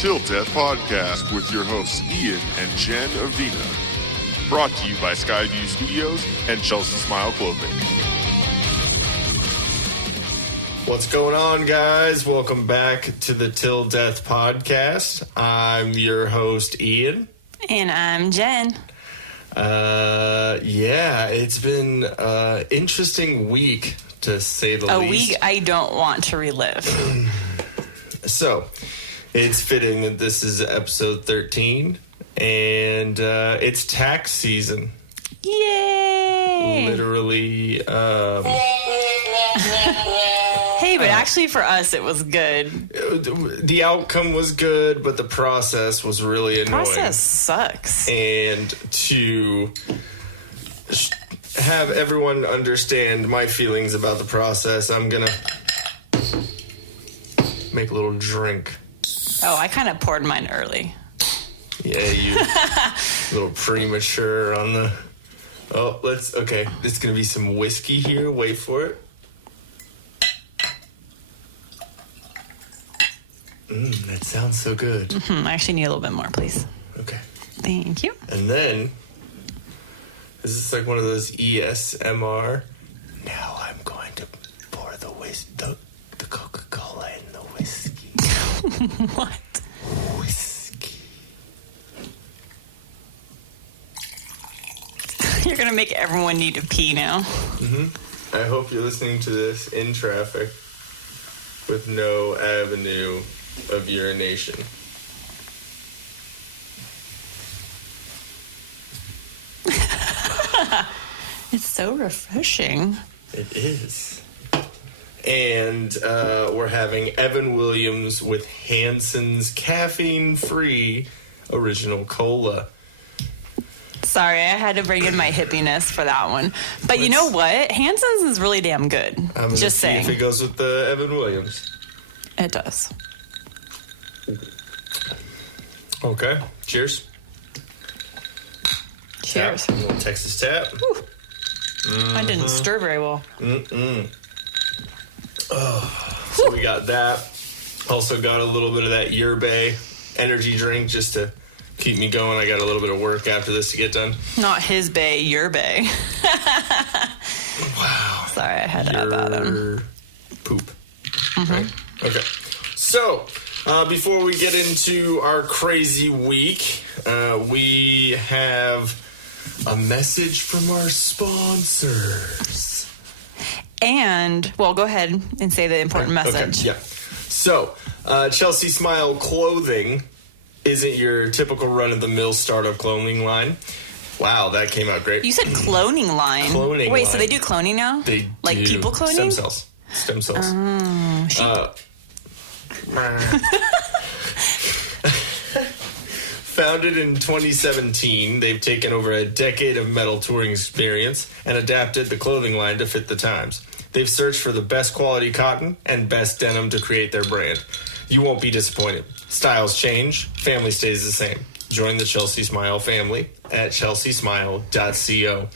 Till Death Podcast with your hosts Ian and Jen Avina. Brought to you by SKYVIEW Studios and Chelsea Smile Clothing. What's going on, guys? Welcome back to the Till Death Podcast. I'm your host, Ian. And I'm Jen. It's been an interesting week, to say the least. A week I don't want to relive. So, it's fitting that this is episode 13, and it's tax season. Yay! Literally, Hey, but actually for us it was good. The outcome was good, but the process was really annoying. Process sucks. And to have everyone understand my feelings about the process, I'm gonna make a little drink. Oh, I kind of poured mine early. Yeah, you a little premature on the... Okay, there's gonna be some whiskey here. Wait for it. That sounds so good. I actually need a little bit more, please. Okay. Thank you. And then, is this like one of those ESMR? Now I'm going to pour the Coca-Cola in the whiskey. What? Whiskey. You're going to make everyone need to pee now. I hope you're listening to this in traffic with no avenue of urination. It's so refreshing. It is. And we're having Evan Williams with Hanson's caffeine-free original cola. Sorry, I had to bring in my hippiness for that one. But you know what? Hanson's is really damn good. I'm Just see saying. if it goes with the Evan Williams. It does. Okay. Cheers. Cheers. Tap. A little Texas tap. I didn't stir very well. So we got that. Also got a little bit of that Yerba energy drink just to keep me going. I got a little bit of work after this to get done. Not his bay, your bay. Wow. Sorry, I had to add that in. Poop. Right? Okay. So, before we get into our crazy week, we have a message from our sponsors. And, well, go ahead and say the important message. Okay, yeah. So, Chelsea Smile Clothing isn't your typical run-of-the-mill startup clothing line. Wow, that came out great. You said cloning line. Cloning Wait, line. So they do cloning now? They like do. people cloning? Stem cells. Oh, Founded in 2017, they've taken over a decade of metal touring experience and adapted the clothing line to fit the times. They've searched for the best quality cotton and best denim to create their brand. You won't be disappointed. Styles change, family stays the same. Join the Chelsea Smile family at chelseasmile.co.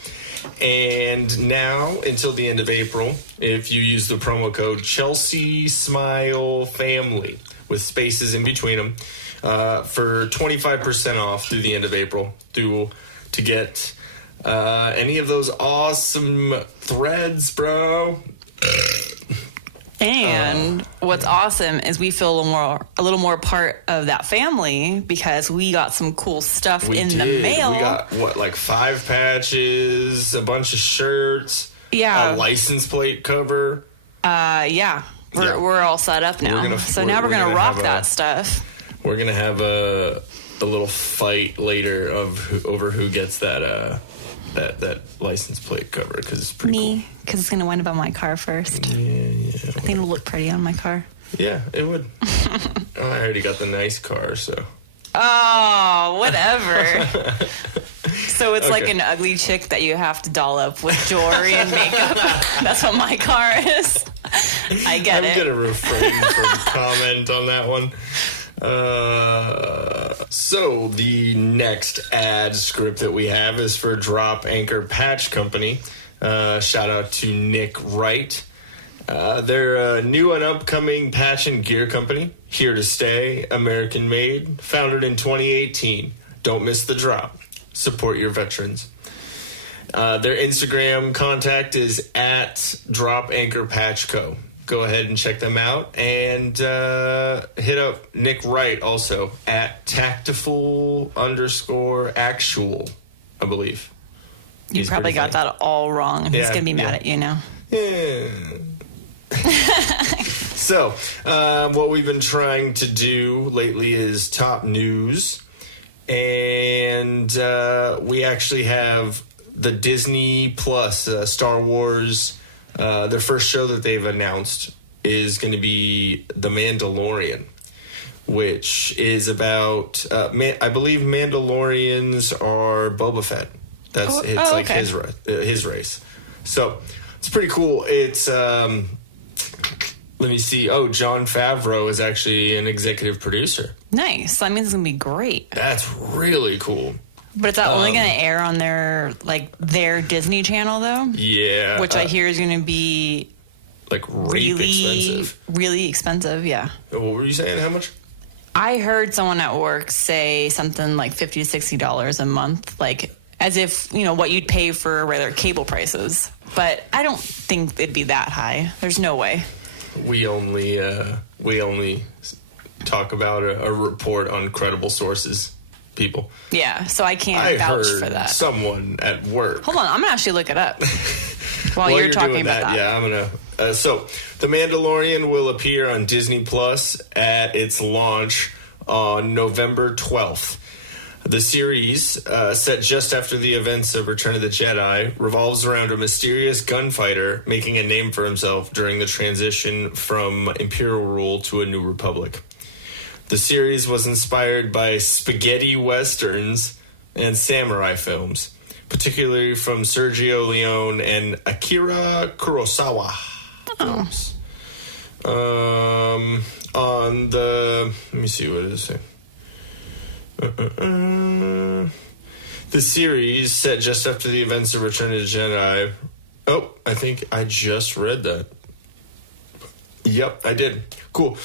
And now, until the end of April, if you use the promo code Chelsea Smile Family with spaces in between them, for 25% off through the end of April to get any of those awesome threads, bro. And what's awesome is we feel a little more part of that family because we got some cool stuff in the mail. We got, like 5 patches, a bunch of shirts, Yeah. a license plate cover. We're all set up now. Now we're gonna rock that stuff. We're gonna have a little fight later over who gets that license plate cover because it's pretty cool. Me, because it's gonna wind up on my car first. Yeah. I think it'll look pretty on my car. Yeah, it would. I already got the nice car, so. Oh, whatever. So it's like an ugly chick that you have to doll up with jewelry and makeup. That's what my car is. I get it. I'm gonna refrain from comment on that one. So the next ad script that we have is for Drop Anchor Patch Company. Shout out to Nick Wright. They're a new and upcoming patch and gear company, here to stay, American made, founded in 2018. Don't miss the drop. Support your veterans. Their Instagram contact is at @DropAnchorPatchCo. Go ahead and check them out, and hit up Nick Wright also at tactful_actual, I believe. You probably got that all wrong. He's going to be mad at you now. Yeah. So, what we've been trying to do lately is top news, and we actually have the Disney Plus Star Wars. Their first show that they've announced is going to be The Mandalorian, which is about, I believe Mandalorians are Boba Fett. It's like his race. So it's pretty cool. It's, let me see. Oh, Jon Favreau is actually an executive producer. Nice. That means it's going to be great. That's really cool. But is that only going to air on their Disney Channel, though? Yeah. Which I hear is going to be like expensive. Really expensive, yeah. What were you saying? How much? I heard someone at work say something like $50 to $60 a month, like as if, what you'd pay for regular cable prices. But I don't think it'd be that high. There's no way. We only talk about a report on credible sources, people. Yeah, so I can't vouch for that. Someone at work. Hold on, I'm gonna actually look it up while you're talking about that. Yeah, I'm gonna. So, The Mandalorian will appear on Disney Plus at its launch on November 12th. The series, set just after the events of Return of the Jedi, revolves around a mysterious gunfighter making a name for himself during the transition from Imperial rule to a new republic. The series was inspired by spaghetti westerns and samurai films, particularly from Sergio Leone and Akira Kurosawa films. On the... Let me see, what does it say? The series, set just after the events of Return of the Jedi... Oh, I think I just read that. Yep, I did. Cool.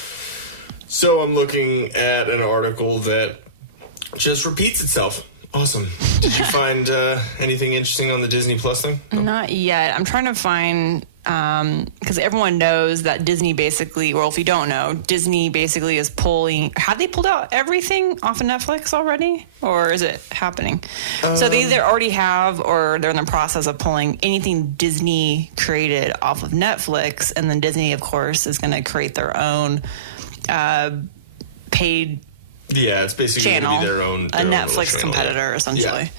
So I'm looking at an article that just repeats itself. Awesome. Did you find anything interesting on the Disney Plus thing? No? Not yet. I'm trying to find, because everyone knows that Disney basically, well, if you don't know, Disney basically is pulling, have they pulled out everything off of Netflix already? Or is it happening? So they either already have, or they're in the process of pulling anything Disney created off of Netflix. And then Disney, of course, is going to create their own paid it's basically channel, gonna be their own Netflix competitor, essentially.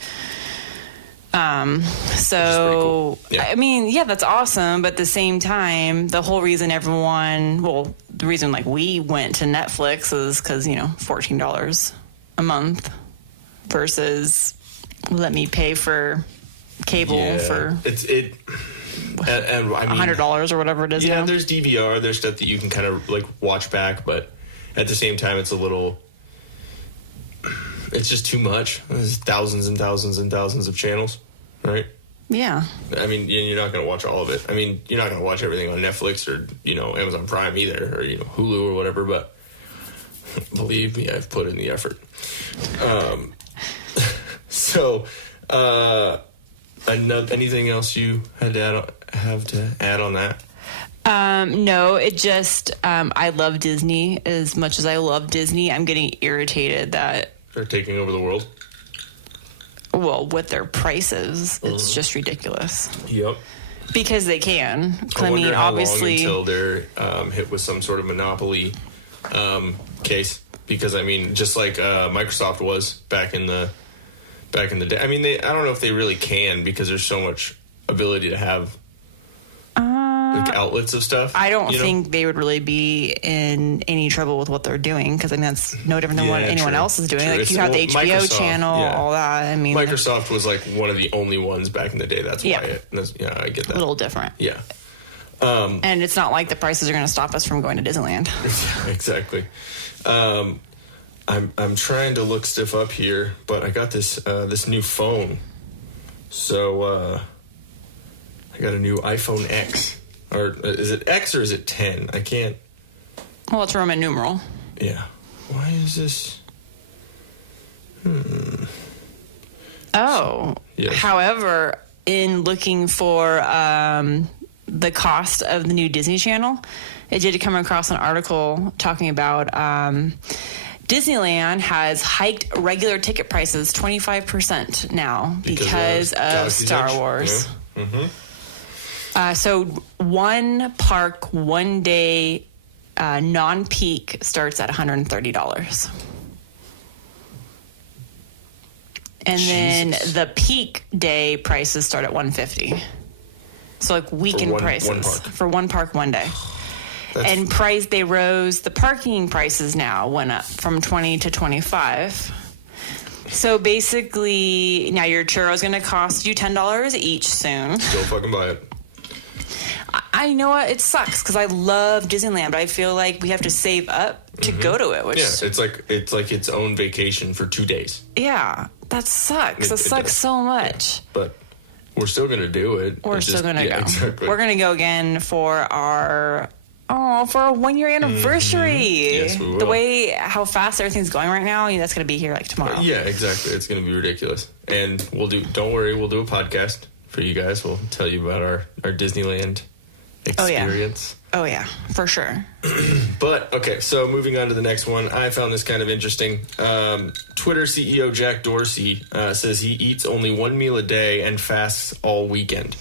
So cool. I mean, that's awesome, but at the same time, the whole reason the reason we went to Netflix is because $14 a month versus let me pay for cable for and I mean, $100 or whatever it is. Yeah, there's DVR, there's stuff that you can kind of watch back, but at the same time, it's just too much. There's thousands and thousands and thousands of channels, right? Yeah. I mean, you're not going to watch all of it. I mean, you're not going to watch everything on Netflix or, Amazon Prime either, or, Hulu or whatever, but believe me, I've put in the effort. Anything else you have to add on that? No, it just, I love Disney. As much as I love Disney, I'm getting irritated that they're taking over the world. Well, with their prices, it's just ridiculous. Yep. Because they can. I wonder how obviously long until they're hit with some sort of monopoly case. Because I mean, just like Microsoft was back in the day. I mean, I don't know if they really can because there's so much ability to have outlets of stuff. I don't think they would really be in any trouble with what they're doing because I mean that's no different than what anyone else is doing. Like you have the HBO channel, all that. I mean, Microsoft was like one of the only ones back in the day. That's why. I get that. A little different. Yeah. And it's not like the prices are going to stop us from going to Disneyland. Exactly. I'm trying to look stuff up here, but I got this new phone. So I got a new iPhone X. Or is it X or is it 10? I can't. Well, it's Roman numeral. Yeah. Why is this? Oh. Yes. However, in looking for the cost of the new Disney Channel, it did come across an article talking about Disneyland has hiked regular ticket prices 25% now because of Galaxy's Star Edge? Wars. Yeah. Mm-hmm. So one park, 1 day, non-peak starts at $130. And then Jesus. the peak day prices start at $150. So like weekend prices one park. for one park 1 day. That's- They rose, the parking prices now went up from 20 to 25. So basically, now your churro is going to cost you $10 each soon. Don't fucking buy it. I know what, it sucks because I love Disneyland, but I feel like we have to save up to go to it. Which Yeah, it's like its own vacation for 2 days. yeah, that sucks. That It sucks does. so much. But we're still gonna do it. We're It still gonna go. Exactly. We're gonna go again for our 1 year anniversary. Yes, we will. The way how fast everything's going right now, that's gonna be here like tomorrow. Yeah, exactly. It's gonna be ridiculous. And don't worry, we'll do a podcast for you guys. We'll tell you about our Disneyland experience. Oh yeah, for sure. But, okay, so moving on to the next one. I found this kind of interesting. Twitter CEO Jack Dorsey says he eats only 1 meal a day and fasts all weekend.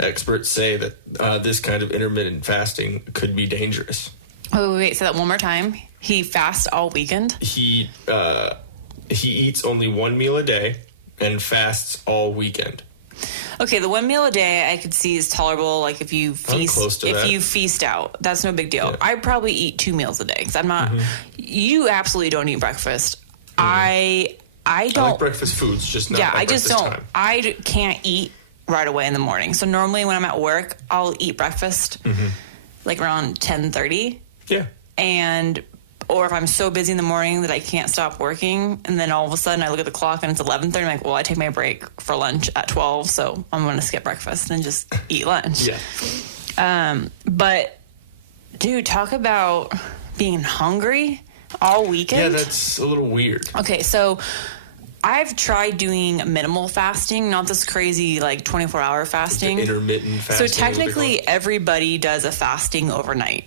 Experts say that this kind of intermittent fasting could be dangerous. Oh wait, say that one more time. He fasts all weekend. He eats only 1 meal a day and fasts all weekend. Okay, the 1 meal a day I could see is tolerable. Like if you feast, close to that. you feast out, that's no big deal. Yeah. I probably eat 2 meals a day because I'm not. You absolutely don't eat breakfast. I I don't. like breakfast foods, just not Yeah, at I just breakfast don't. time. Can't eat right away in the morning. So normally when I'm at work, I'll eat breakfast like around 10:30, Yeah. or if I'm so busy in the morning that I can't stop working, and then all of a sudden I look at the clock and it's 11:30. I'm like, well, I take my break for lunch at 12, so I'm going to skip breakfast and just eat lunch. Yeah. But dude, talk about being hungry all weekend. Yeah, that's a little weird. Okay, so I've tried doing minimal fasting, not this crazy like 24-hour fasting. Intermittent So fasting. is what they call technically, it. everybody does a fasting overnight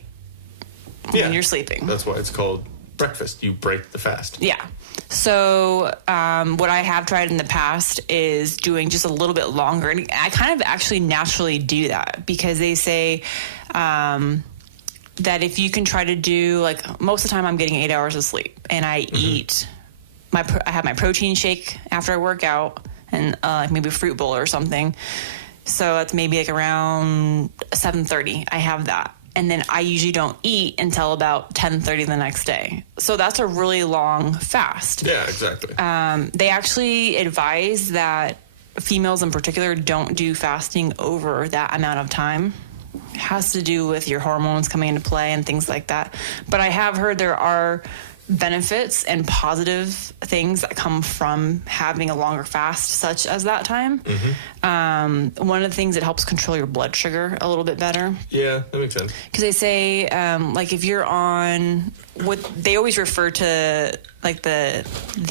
when you're sleeping. That's why it's called breakfast. You break the fast. Yeah. So what I have tried in the past is doing just a little bit longer. And I kind of actually naturally do that because they say that if you can try to do, like, most of the time I'm getting 8 hours of sleep and I eat, I have my protein shake after I work out and maybe a fruit bowl or something. So that's maybe like around 7:30. I have that. And then I usually don't eat until about 10:30 the next day. So that's a really long fast. Yeah, exactly. They actually advise that females in particular don't do fasting over that amount of time. It has to do with your hormones coming into play and things like that. But I have heard there are benefits and positive things that come from having a longer fast, such as that time. One of the things that helps control your blood sugar a little bit better. Yeah, that makes sense. Because they say, like, if you're on what they always refer to, like the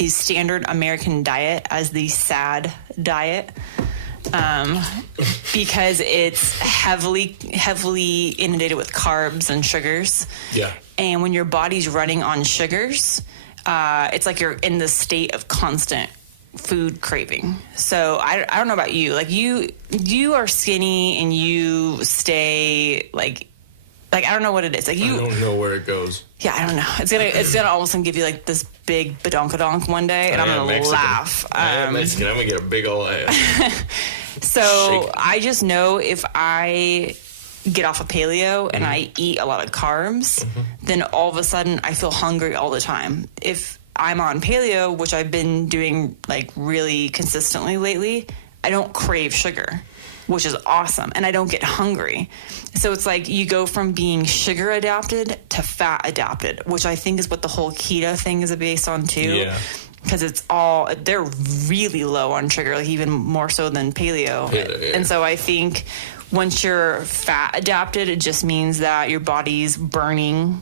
standard American diet as the SAD diet, because it's heavily inundated with carbs and sugars. Yeah. And when your body's running on sugars, it's like you're in this state of constant food craving. So I don't know about you. Like you are skinny and you stay like I don't know what it is. Like you I don't know where it goes. Yeah, I don't know. It's gonna all of a sudden give you like this big badonkadonk one day, and I'm gonna Mexican. laugh. I am Mexican. I'm gonna get a big old ass. So Shake. I just know if I get off of paleo and I eat a lot of carbs, then all of a sudden I feel hungry all the time. If I'm on paleo, which I've been doing like really consistently lately, I don't crave sugar, which is awesome. And I don't get hungry. So it's like you go from being sugar adapted to fat adapted, which I think is what the whole keto thing is based on too. Yeah. Because they're really low on sugar, like even more so than paleo. Yeah. And so I think once you're fat adapted, it just means that your body's burning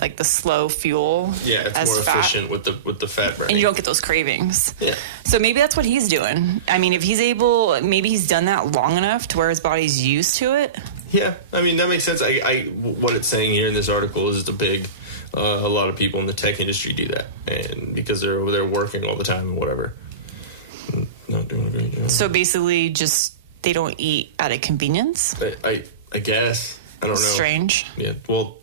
like the slow fuel. Yeah, it's as more fat. efficient with the fat burning. And you don't get those cravings. Yeah. So maybe that's what he's doing. I mean, if he's able, maybe he's done that long enough to where his body's used to it. Yeah, I mean, that makes sense. What it's saying here in this article is a lot of people in the tech industry do that, and because they're over there working all the time and whatever. Not doing a great job. So basically, just they don't eat out of convenience. I guess. I don't know. Strange. Yeah, well,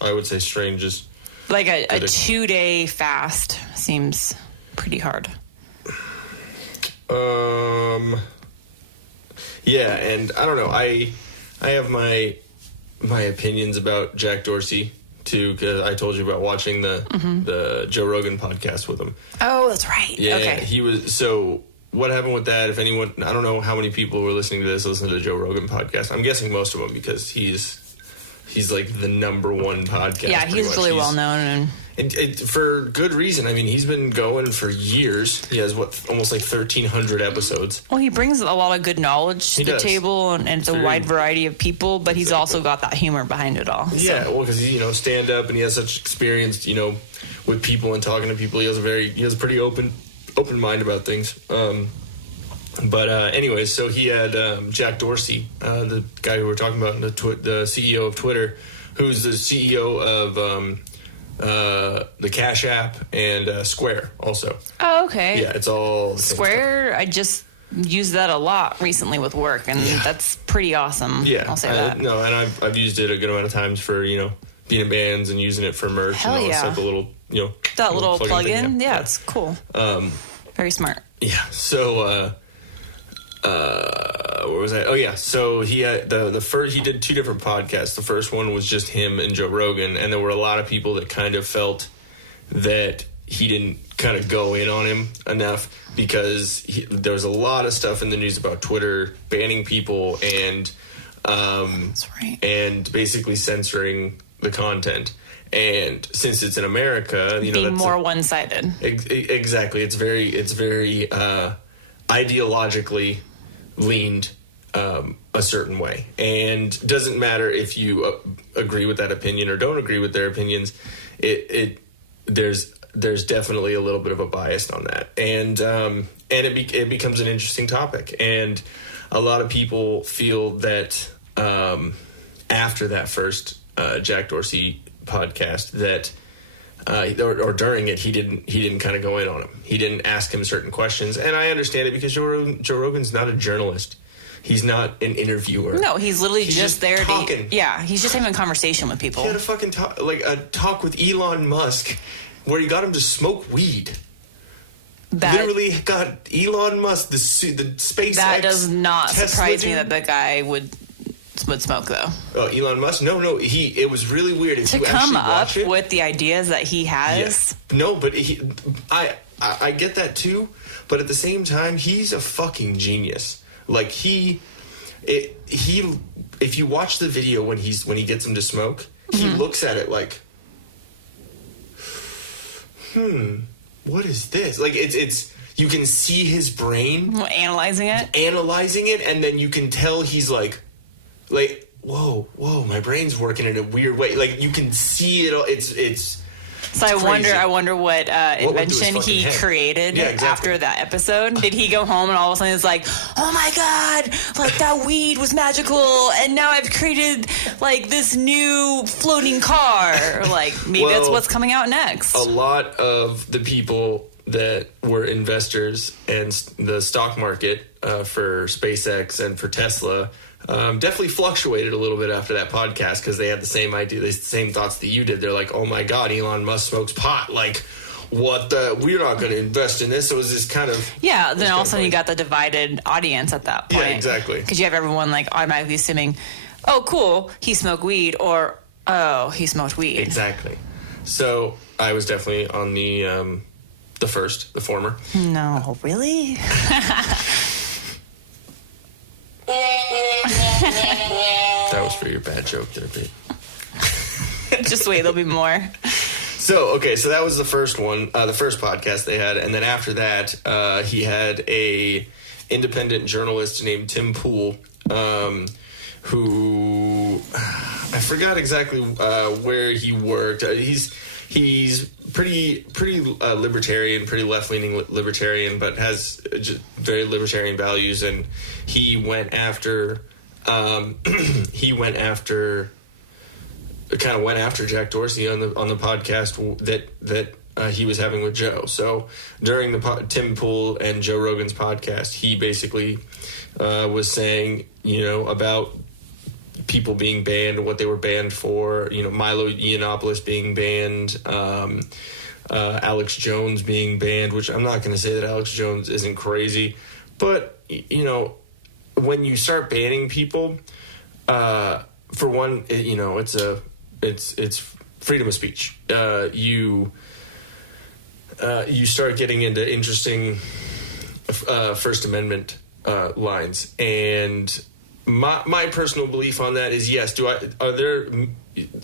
I would say strange is... Like a 2-day fast seems pretty hard. Yeah, and I don't know. I have my opinions about Jack Dorsey, too, because I told you about watching the Joe Rogan podcast with him. Oh, that's right. Yeah, okay. he was... So... What happened with that? If anyone, I don't know how many people were listening to this, listen to the Joe Rogan podcast. I'm guessing most of them, because he's like the number one podcast. Yeah, he's really well known, and for good reason. I mean, he's been going for years. He has almost like 1,300 episodes. Well, he brings a lot of good knowledge to the table, and it's a wide variety of people. But he's also got that humor behind it all. Yeah, well, because he's stand up, and he has such experience, with people and talking to people. He has a pretty open mind about things. But anyways, so he had Jack Dorsey, the guy who we're talking about, the CEO of Twitter, who's the CEO of the Cash App and Square also. Oh, okay. Yeah, it's all Square. I just used that a lot recently with work, and that's pretty awesome. Yeah, I'll say that. No, and I've used it a good amount of times for being in bands and using it for merch. Hell and all. yeah. It's like a little that little plug-in. Yeah, yeah, it's cool. Very smart. Yeah. So, where was I? Oh yeah. So he had the first. He did 2 different podcasts. The first one was just him and Joe Rogan, and there were a lot of people that kind of felt that he didn't kind of go in on him enough, because there was a lot of stuff in the news about Twitter banning people and That's right. and basically censoring the content. And since it's in America, being that's more one-sided. Exactly. It's very ideologically leaned a certain way, and doesn't matter if you agree with that opinion or don't agree with their opinions. There's definitely a little bit of a bias on that, and it becomes an interesting topic, and a lot of people feel that after that first Jack Dorsey podcast that or during it he didn't kind of go in on him. He didn't ask him certain questions, and I understand it, because Joe Rogan's not a journalist. He's not an interviewer. No, he's literally just there talking. he's just having a conversation with people. He had a fucking talk with Elon Musk where he got him to smoke weed. Literally got Elon Musk, the SpaceX. That does not Tesla surprise me dude. that the guy would smoke, though. Oh, Elon Musk? No. It was really weird. If To you come actually up watch it, with the ideas that he has. Yeah. No, but I get that too. But at the same time, he's a fucking genius. Like if you watch the video when he gets him to smoke, he looks at it like, what is this? Like it's you can see his brain Analyzing it, and then you can tell he's like, whoa, my brain's working in a weird way. Like you can see it all. It's So I wonder what invention he head? created Yeah, exactly. after that episode. Did he go home and all of a sudden it's like, oh my God, like that weed was magical, and now I've created like this new floating car. Like maybe that's what's coming out next. A lot of the people that were investors in the stock market for SpaceX and for Tesla definitely fluctuated a little bit after that podcast, because they had the same idea, the same thoughts that you did. They're like, oh my God, Elon Musk smokes pot. Like, what the? We're not going to invest in this. So it was this kind of... Yeah, then all of a sudden you got the divided audience at that point. Yeah, exactly. Because you have everyone like automatically assuming, oh, cool, he smoked weed, or, oh, he smoked weed. Exactly. So I was definitely on the former. No, really? That was for your bad joke there, Pete. Just wait, there'll be more. So that was the first one, the first podcast they had, and then after that, he had a independent journalist named Tim Pool, who I forgot exactly where he worked. He's pretty libertarian, pretty left-leaning libertarian, but has just very libertarian values. And he went after Jack Dorsey on the podcast that he was having with Joe. So during the Tim Pool and Joe Rogan's podcast, he basically was saying, about people being banned and what they were banned for. Milo Yiannopoulos being banned, Alex Jones being banned, which I'm not going to say that Alex Jones isn't crazy, but when you start banning people, for one, it's freedom of speech. You start getting into interesting First Amendment lines, and my personal belief on that is yes. Are there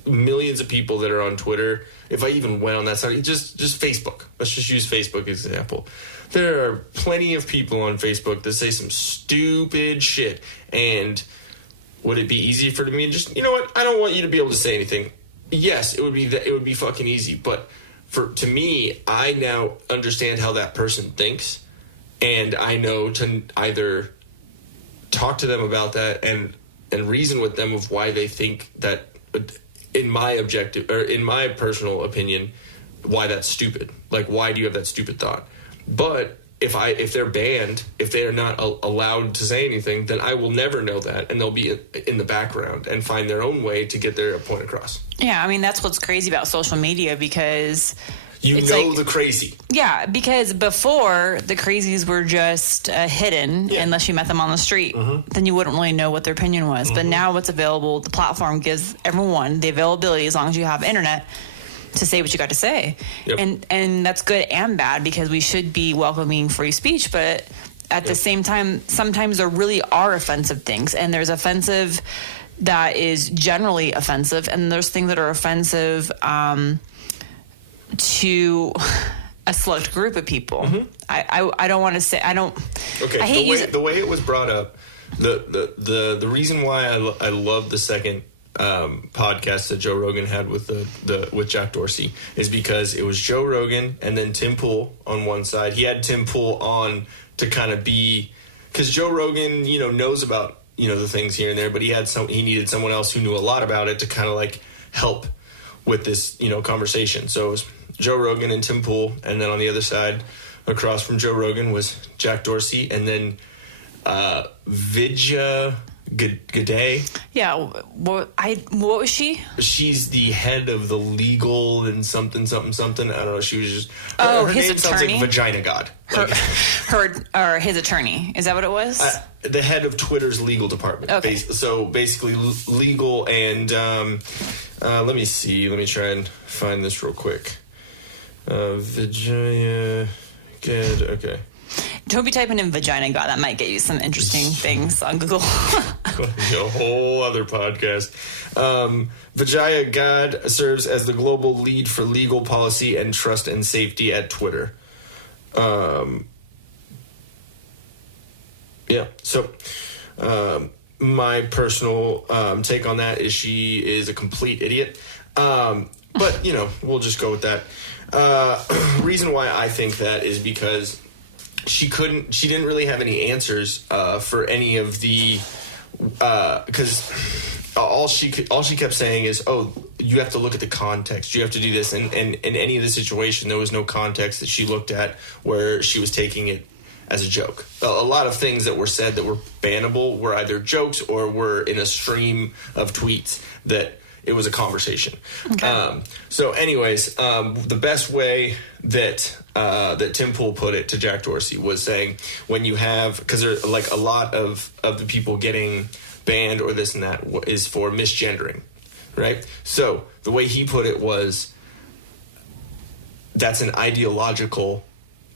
millions of people that are on Twitter? If I even went on that side, just Facebook. Let's just use Facebook as an example. There are plenty of people on Facebook that say some stupid shit, and would it be easy for me to just, I don't want you to be able to say anything. Yes, it would be fucking easy, but to me, I now understand how that person thinks, and I know to either talk to them about that and reason with them of why they think that, in my personal opinion, why that's stupid. Like, why do you have that stupid thought? But if they're banned, if they are not allowed to say anything, then I will never know that, and they'll be in the background and find their own way to get their point across. Yeah, I mean, that's what's crazy about social media, because the crazy. Yeah, because before, the crazies were just hidden, unless you met them on the street. Mm-hmm. Then you wouldn't really know what their opinion was. Mm-hmm. But now what's available, the platform gives everyone the availability, as long as you have internet, to say what you got to say. Yep. And that's good and bad, because we should be welcoming free speech, but at the same time, sometimes there really are offensive things, and there's offensive that is generally offensive, and there's things that are offensive to a select group of people. Mm-hmm. I don't want to say, I don't. Okay, I hate the way it was brought up, the reason why I love the second podcast that Joe Rogan had with Jack Dorsey is because it was Joe Rogan and then Tim Pool on one side. He had Tim Pool on to kind of be, because Joe Rogan knows about the things here and there, but he needed someone else who knew a lot about it to kind of like help with this conversation. So it was Joe Rogan and Tim Pool, and then on the other side across from Joe Rogan was Jack Dorsey, and then Vidya G'day. Yeah, what was she? She's the head of the legal and something. I don't know. She was just her his name attorney. Sounds like Vagina God. Or his attorney. Is that what it was? The head of Twitter's legal department. Okay. So basically legal and let me see. Let me try and find this real quick. Vagina God. Okay. Don't be typing in vagina god. That might get you some interesting things on Google. A whole other podcast. Vijaya God serves as the global lead for legal policy and trust and safety at Twitter. So my personal take on that is she is a complete idiot. But, we'll just go with that. Reason why I think that is because she didn't really have any answers for any of the, because all she kept saying is, oh, you have to look at the context, you have to do this, and in any of the situation there was no context that she looked at where she was taking it as a joke. A lot of things that were said that were bannable were either jokes or were in a stream of tweets that it was a conversation. Okay. So anyways, the best way that Tim Pool put it to Jack Dorsey was saying, when you have, because there's like a lot of the people getting banned or this and that is for misgendering, right? So the way he put it was, that's an ideological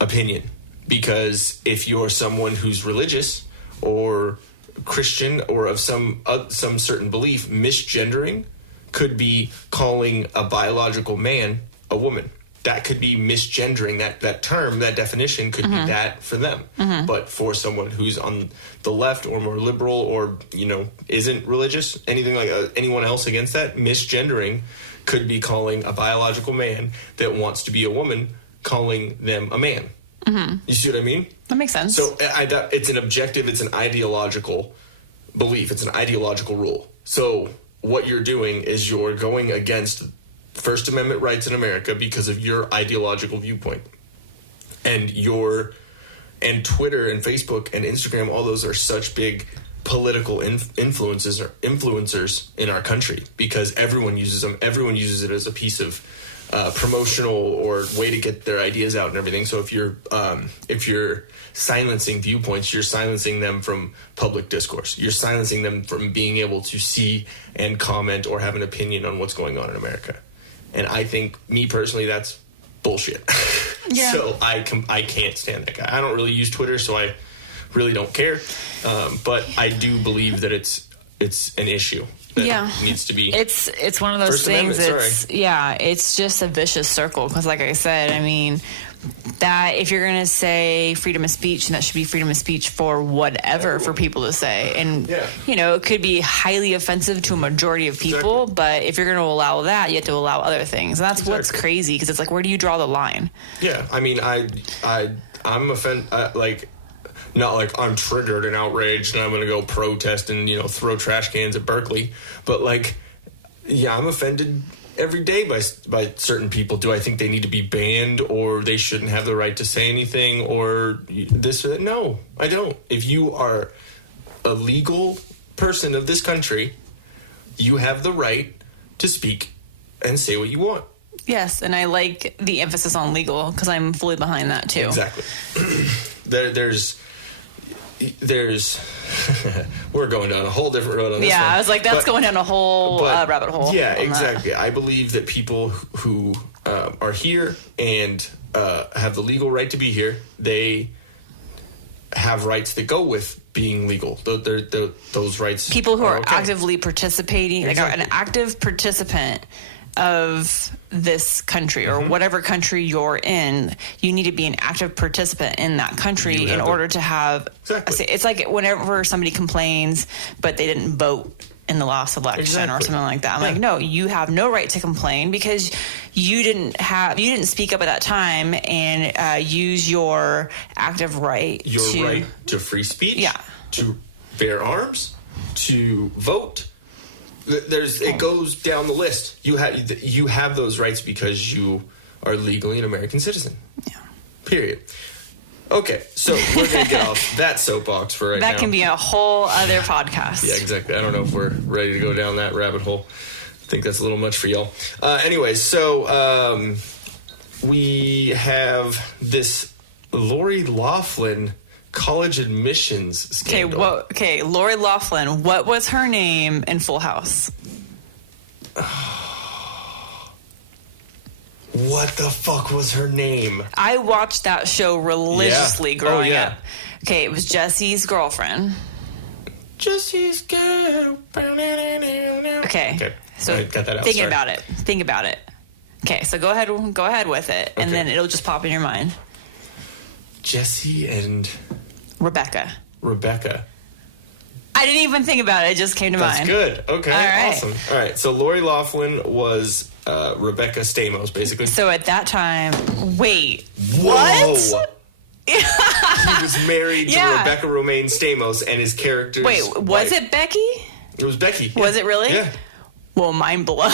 opinion, because if you're someone who's religious or Christian or of some certain belief, misgendering could be calling a biological man a woman. that could be misgendering. That term, that definition could be that for them. But for someone who's on the left or more liberal or, isn't religious, anything like anyone else against that, misgendering could be calling a biological man that wants to be a woman, calling them a man. You see what I mean? That makes sense. So it's an objective, it's an ideological belief, it's an ideological rule. So what you're doing is you're going against First Amendment rights in America because of your ideological viewpoint. And Twitter and Facebook and Instagram, all those are such big political influencers in our country because everyone uses them. Everyone uses it as a piece of promotional or way to get their ideas out and everything. So if you're silencing viewpoints, you're silencing them from public discourse. You're silencing them from being able to see and comment or have an opinion on what's going on in America. And I think, me personally, that's bullshit. Yeah. So I can't stand that guy. I don't really use Twitter, so I really don't care. But I do believe that it's an issue that needs to be. It's one of those First things. Amendment, It's just a vicious circle because, like I said, I mean, that if you're going to say freedom of speech, and that should be freedom of speech for whatever for people to say. And, it could be highly offensive to a majority of people, but if you're going to allow that, you have to allow other things. And that's what's crazy because it's like, where do you draw the line? Yeah. I mean, I'm offended, not like I'm triggered and outraged and I'm going to go protest and, throw trash cans at Berkeley. But I'm offended every day by certain people. Do I think they need to be banned or they shouldn't have the right to say anything or this or that? No, I don't. If you are a legal person of this country, you have the right to speak and say what you want. Yes, and I like the emphasis on legal because I'm fully behind that too. Exactly. There's we're going down a whole different road on this one. I was like, that's going down a whole rabbit hole. Yeah, exactly. I believe that people who are here and have the legal right to be here, they have rights that go with being legal. Those rights. People who are actively participating, like an active participant of this country or whatever country you're in, you need to be an active participant in that country in order to have. Exactly. It's like whenever somebody complains, but they didn't vote in the last election or something like that. I'm like, no, you have no right to complain because you didn't speak up at that time and use your active right. Your right to free speech. To bear arms, to vote. It goes down the list. You have those rights because you are legally an American citizen. Yeah. Period. Okay, so we're going to get off that soapbox for right now. That can be a whole other podcast. Yeah, exactly. I don't know if we're ready to go down that rabbit hole. I think that's a little much for y'all. Anyways, so we have this Lori Loughlin college admissions scandal. Okay, Lori Loughlin, what was her name in Full House? What the fuck was her name? I watched that show religiously growing up. Okay, it was Jesse's girlfriend. Jesse's girl. Okay. So I got that out. Think about it. Okay, so go ahead with it, and then it'll just pop in your mind. Jesse and Rebecca. I didn't even think about it. It just came to mind. That's good. Okay, all right. Awesome. All right, so Lori Loughlin was Rebecca Stamos, basically. So at that time, wait. Whoa. What? He was married to Rebecca Romaine Stamos, and his character's was it Becky? It was Becky. Was it really? Yeah. Well, mind blown.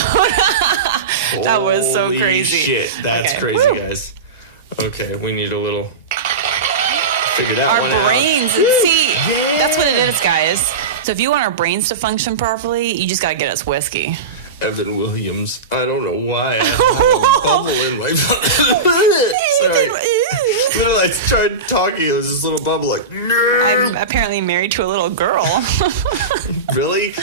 That was so crazy. Shit, that's crazy, guys. Okay, we need a little... Figure that one out. Our brains. See, that's what it is, guys. So if you want our brains to function properly, you just got to get us whiskey. Evan Williams. I don't know why I have a bubble in my Sorry. When I started talking, it was this little bubble like... I'm apparently married to a little girl. Really?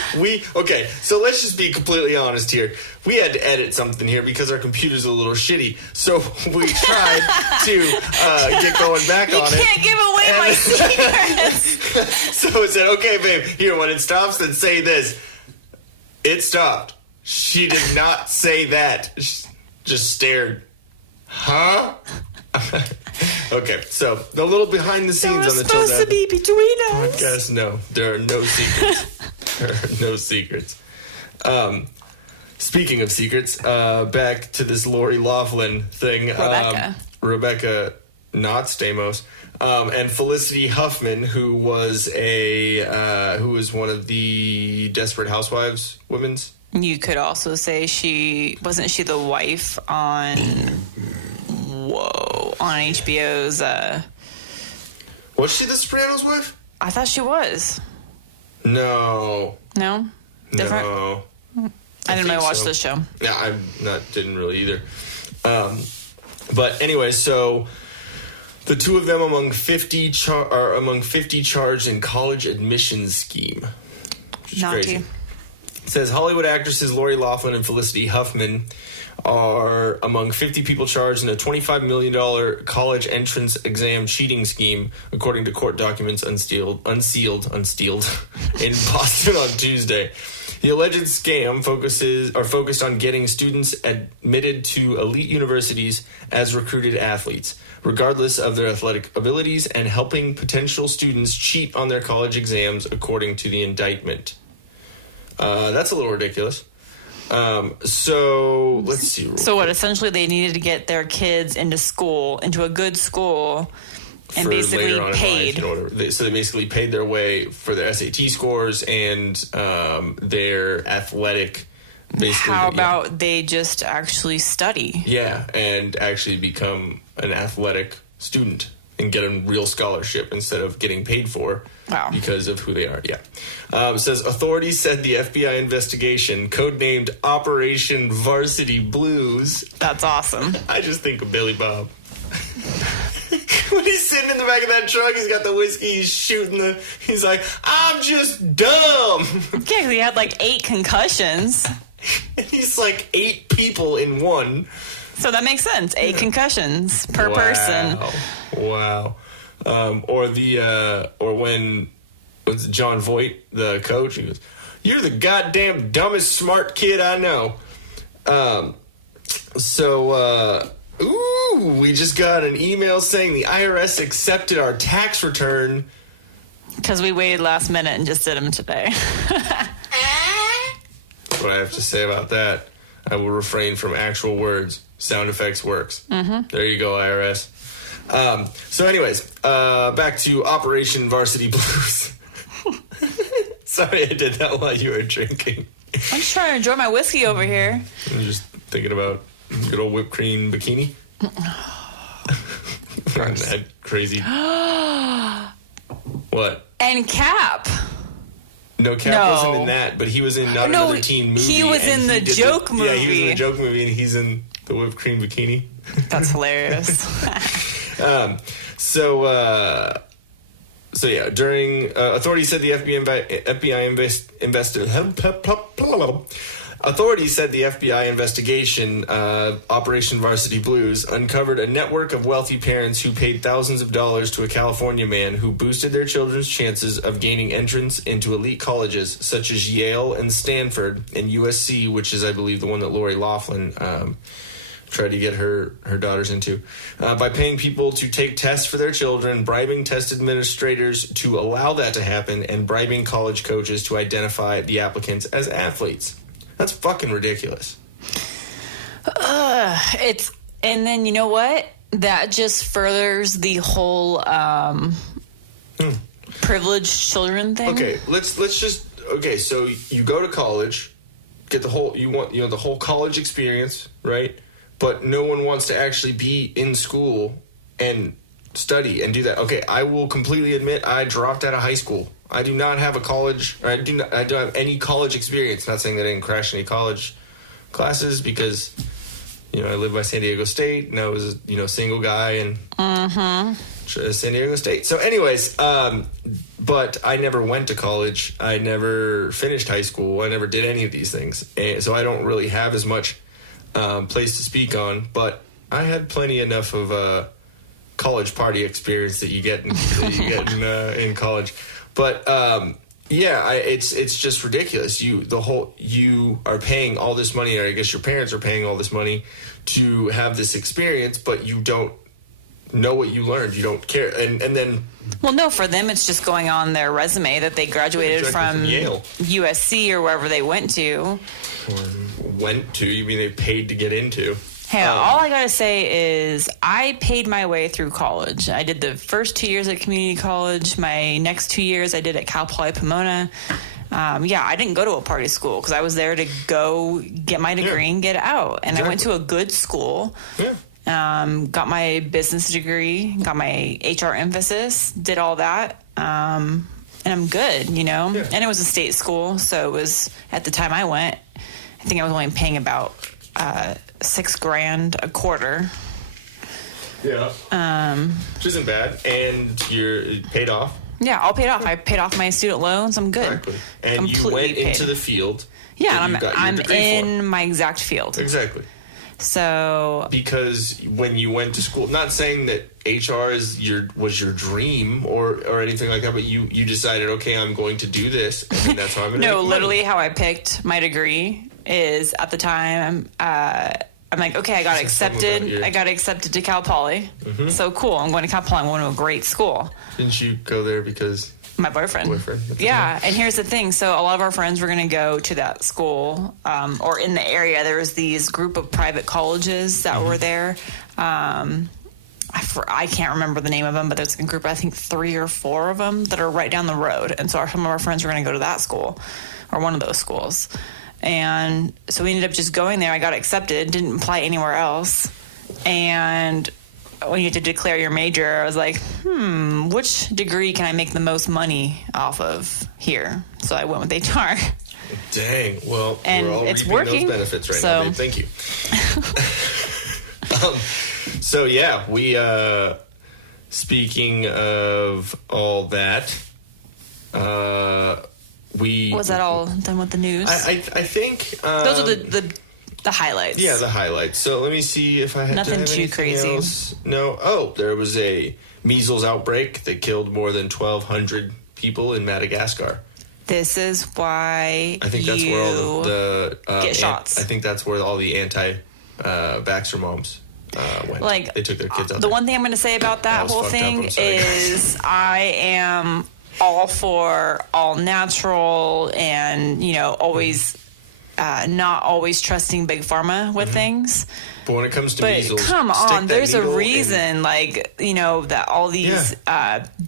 Okay, so let's just be completely honest here. We had to edit something here because our computer's a little shitty. So we tried to get going back on it. You can't give away my secrets. So it said, okay, babe, here, when it stops, then say this. It stopped. She did not say that. She just stared. Huh? Okay, so the little behind the scenes on the Till supposed to be between us. podcast. No, there are no secrets. There are no secrets. Speaking of secrets, back to this Lori Loughlin thing. Rebecca, not Stamos, and Felicity Huffman, who was one of the Desperate Housewives women's. You could also say wasn't she the wife on HBO's Was she the Sopranos wife? I thought she was. No. Different? No. I didn't really watch so. this show. Yeah, didn't really either. But anyway, so the two of them among 50 charged in college admissions scheme. Which is Naughty. crazy. It says Hollywood actresses Lori Loughlin and Felicity Huffman are among 50 people charged in a $25 million college entrance exam cheating scheme, according to court documents unsealed in Boston on Tuesday. The alleged scam focused on getting students admitted to elite universities as recruited athletes, regardless of their athletic abilities, and helping potential students cheat on their college exams, according to the indictment. That's a little ridiculous. So let's see. So what? Essentially, they needed to get their kids into a good school, and basically paid. So they basically paid their way for their SAT scores and their athletic. How about they just actually study? Yeah, and actually become an athletic student and get a real scholarship instead of getting paid for. Wow. Because of who they are. Yeah. It says authorities said the FBI investigation, codenamed Operation Varsity Blues. That's awesome. I just think of Billy Bob. When he's sitting in the back of that truck, he's got the whiskey, he's like, I'm just dumb. Yeah, he had like 8 concussions. He's like 8 people in one. So that makes sense. 8 concussions per person. Wow. Or when John Voight, the coach, he goes, "You're the goddamn dumbest smart kid I know." We just got an email saying the IRS accepted our tax return. Because we waited last minute and just did them today. That's what I have to say about that. I will refrain from actual words. Sound effects works. Mm-hmm. There you go, IRS. So anyways, back to Operation Varsity Blues. Sorry I did that while you were drinking. I'm just trying to enjoy my whiskey over here. I'm just thinking about good old whipped cream bikini. That crazy. What? And Cap. No, Cap wasn't in that, but he was in Another Teen Movie. He was in the joke movie. Yeah, he was in the joke movie, and he's in the whipped cream bikini. That's hilarious. So yeah, during authorities said the FBI investigation, Operation Varsity Blues, uncovered a network of wealthy parents who paid thousands of dollars to a California man who boosted their children's chances of gaining entrance into elite colleges such as Yale and Stanford and USC, which is, I believe, the one that Lori Loughlin tried to get her daughters into, by paying people to take tests for their children, bribing test administrators to allow that to happen, and bribing college coaches to identify the applicants as athletes. That's fucking ridiculous. And then you know what? That just furthers the whole privileged children thing. Okay, so you go to college, get the whole the whole college experience, right? But no one wants to actually be in school and study and do that. Okay, I will completely admit I dropped out of high school. I do not have I don't have any college experience. Not saying that I didn't crash any college classes because, I lived by San Diego State and I was, single guy and San Diego State. So anyways, but I never went to college. I never finished high school. I never did any of these things. And so I don't really have as much place to speak on, but I had plenty enough of college party experience that you get in college. But Yeah, it's just ridiculous. You are paying all this money, or I guess your parents are paying all this money to have this experience, but you don't know what you learned. You don't care, and then. Well, no, for them it's just going on their resume that they graduated from Yale, USC, or wherever they went to. You mean they paid to get into? Hey, all I gotta say is I paid my way through college. I did the first 2 years at community college. My next 2 years I did at Cal Poly Pomona. I didn't go to a party school because I was there to go get my degree and get out. And I went to a good school. Yeah. Got my business degree, got my HR emphasis, did all that. And I'm good, you know? Yeah. And it was a state school, so it was, at the time I went, I think I was only paying about $6,000 a quarter. Yeah. Which isn't bad. And you're paid off. Yeah, all paid off. I paid off my student loans. I'm good. Exactly. And you went into the field. Yeah, I'm in my exact field. Exactly. So because when you went to school, not saying that HR was your dream or anything like that, but you decided, okay, I'm going to do this, and that's how I'm going to. No, literally, how I picked my degree is at the time. I'm like, okay, I got accepted. I got accepted to Cal Poly. Mm-hmm. So cool. I'm going to Cal Poly. I'm going to a great school. Didn't you go there because? My boyfriend. Yeah, and here's the thing. So a lot of our friends were going to go to that school, or in the area. There was these group of private colleges that were there. I can't remember the name of them, but there's a group, I think 3 or 4 of them that are right down the road. And so some of our friends were going to go to that school, or one of those schools. And so we ended up just going there. I got accepted, didn't apply anywhere else. And when you had to declare your major, I was like, which degree can I make the most money off of here? So I went with HR. Dang. Well, and we're all it's reaping working, those benefits right now, babe. Thank you. So, yeah, we, speaking of all that, Was that all done with the news? I think... those are the highlights. Yeah, the highlights. So let me see if I had nothing too crazy. Else. No. Oh, there was a measles outbreak that killed more than 1,200 people in Madagascar. This is why I think that's where all the get shots. I think that's where all the anti-vaxxer moms went. Like, they took their kids out. The one thing I'm going to say about that whole thing is I am all for all natural and, always... not always trusting big pharma with things. But when it comes to measles, come on, there's a reason, that all these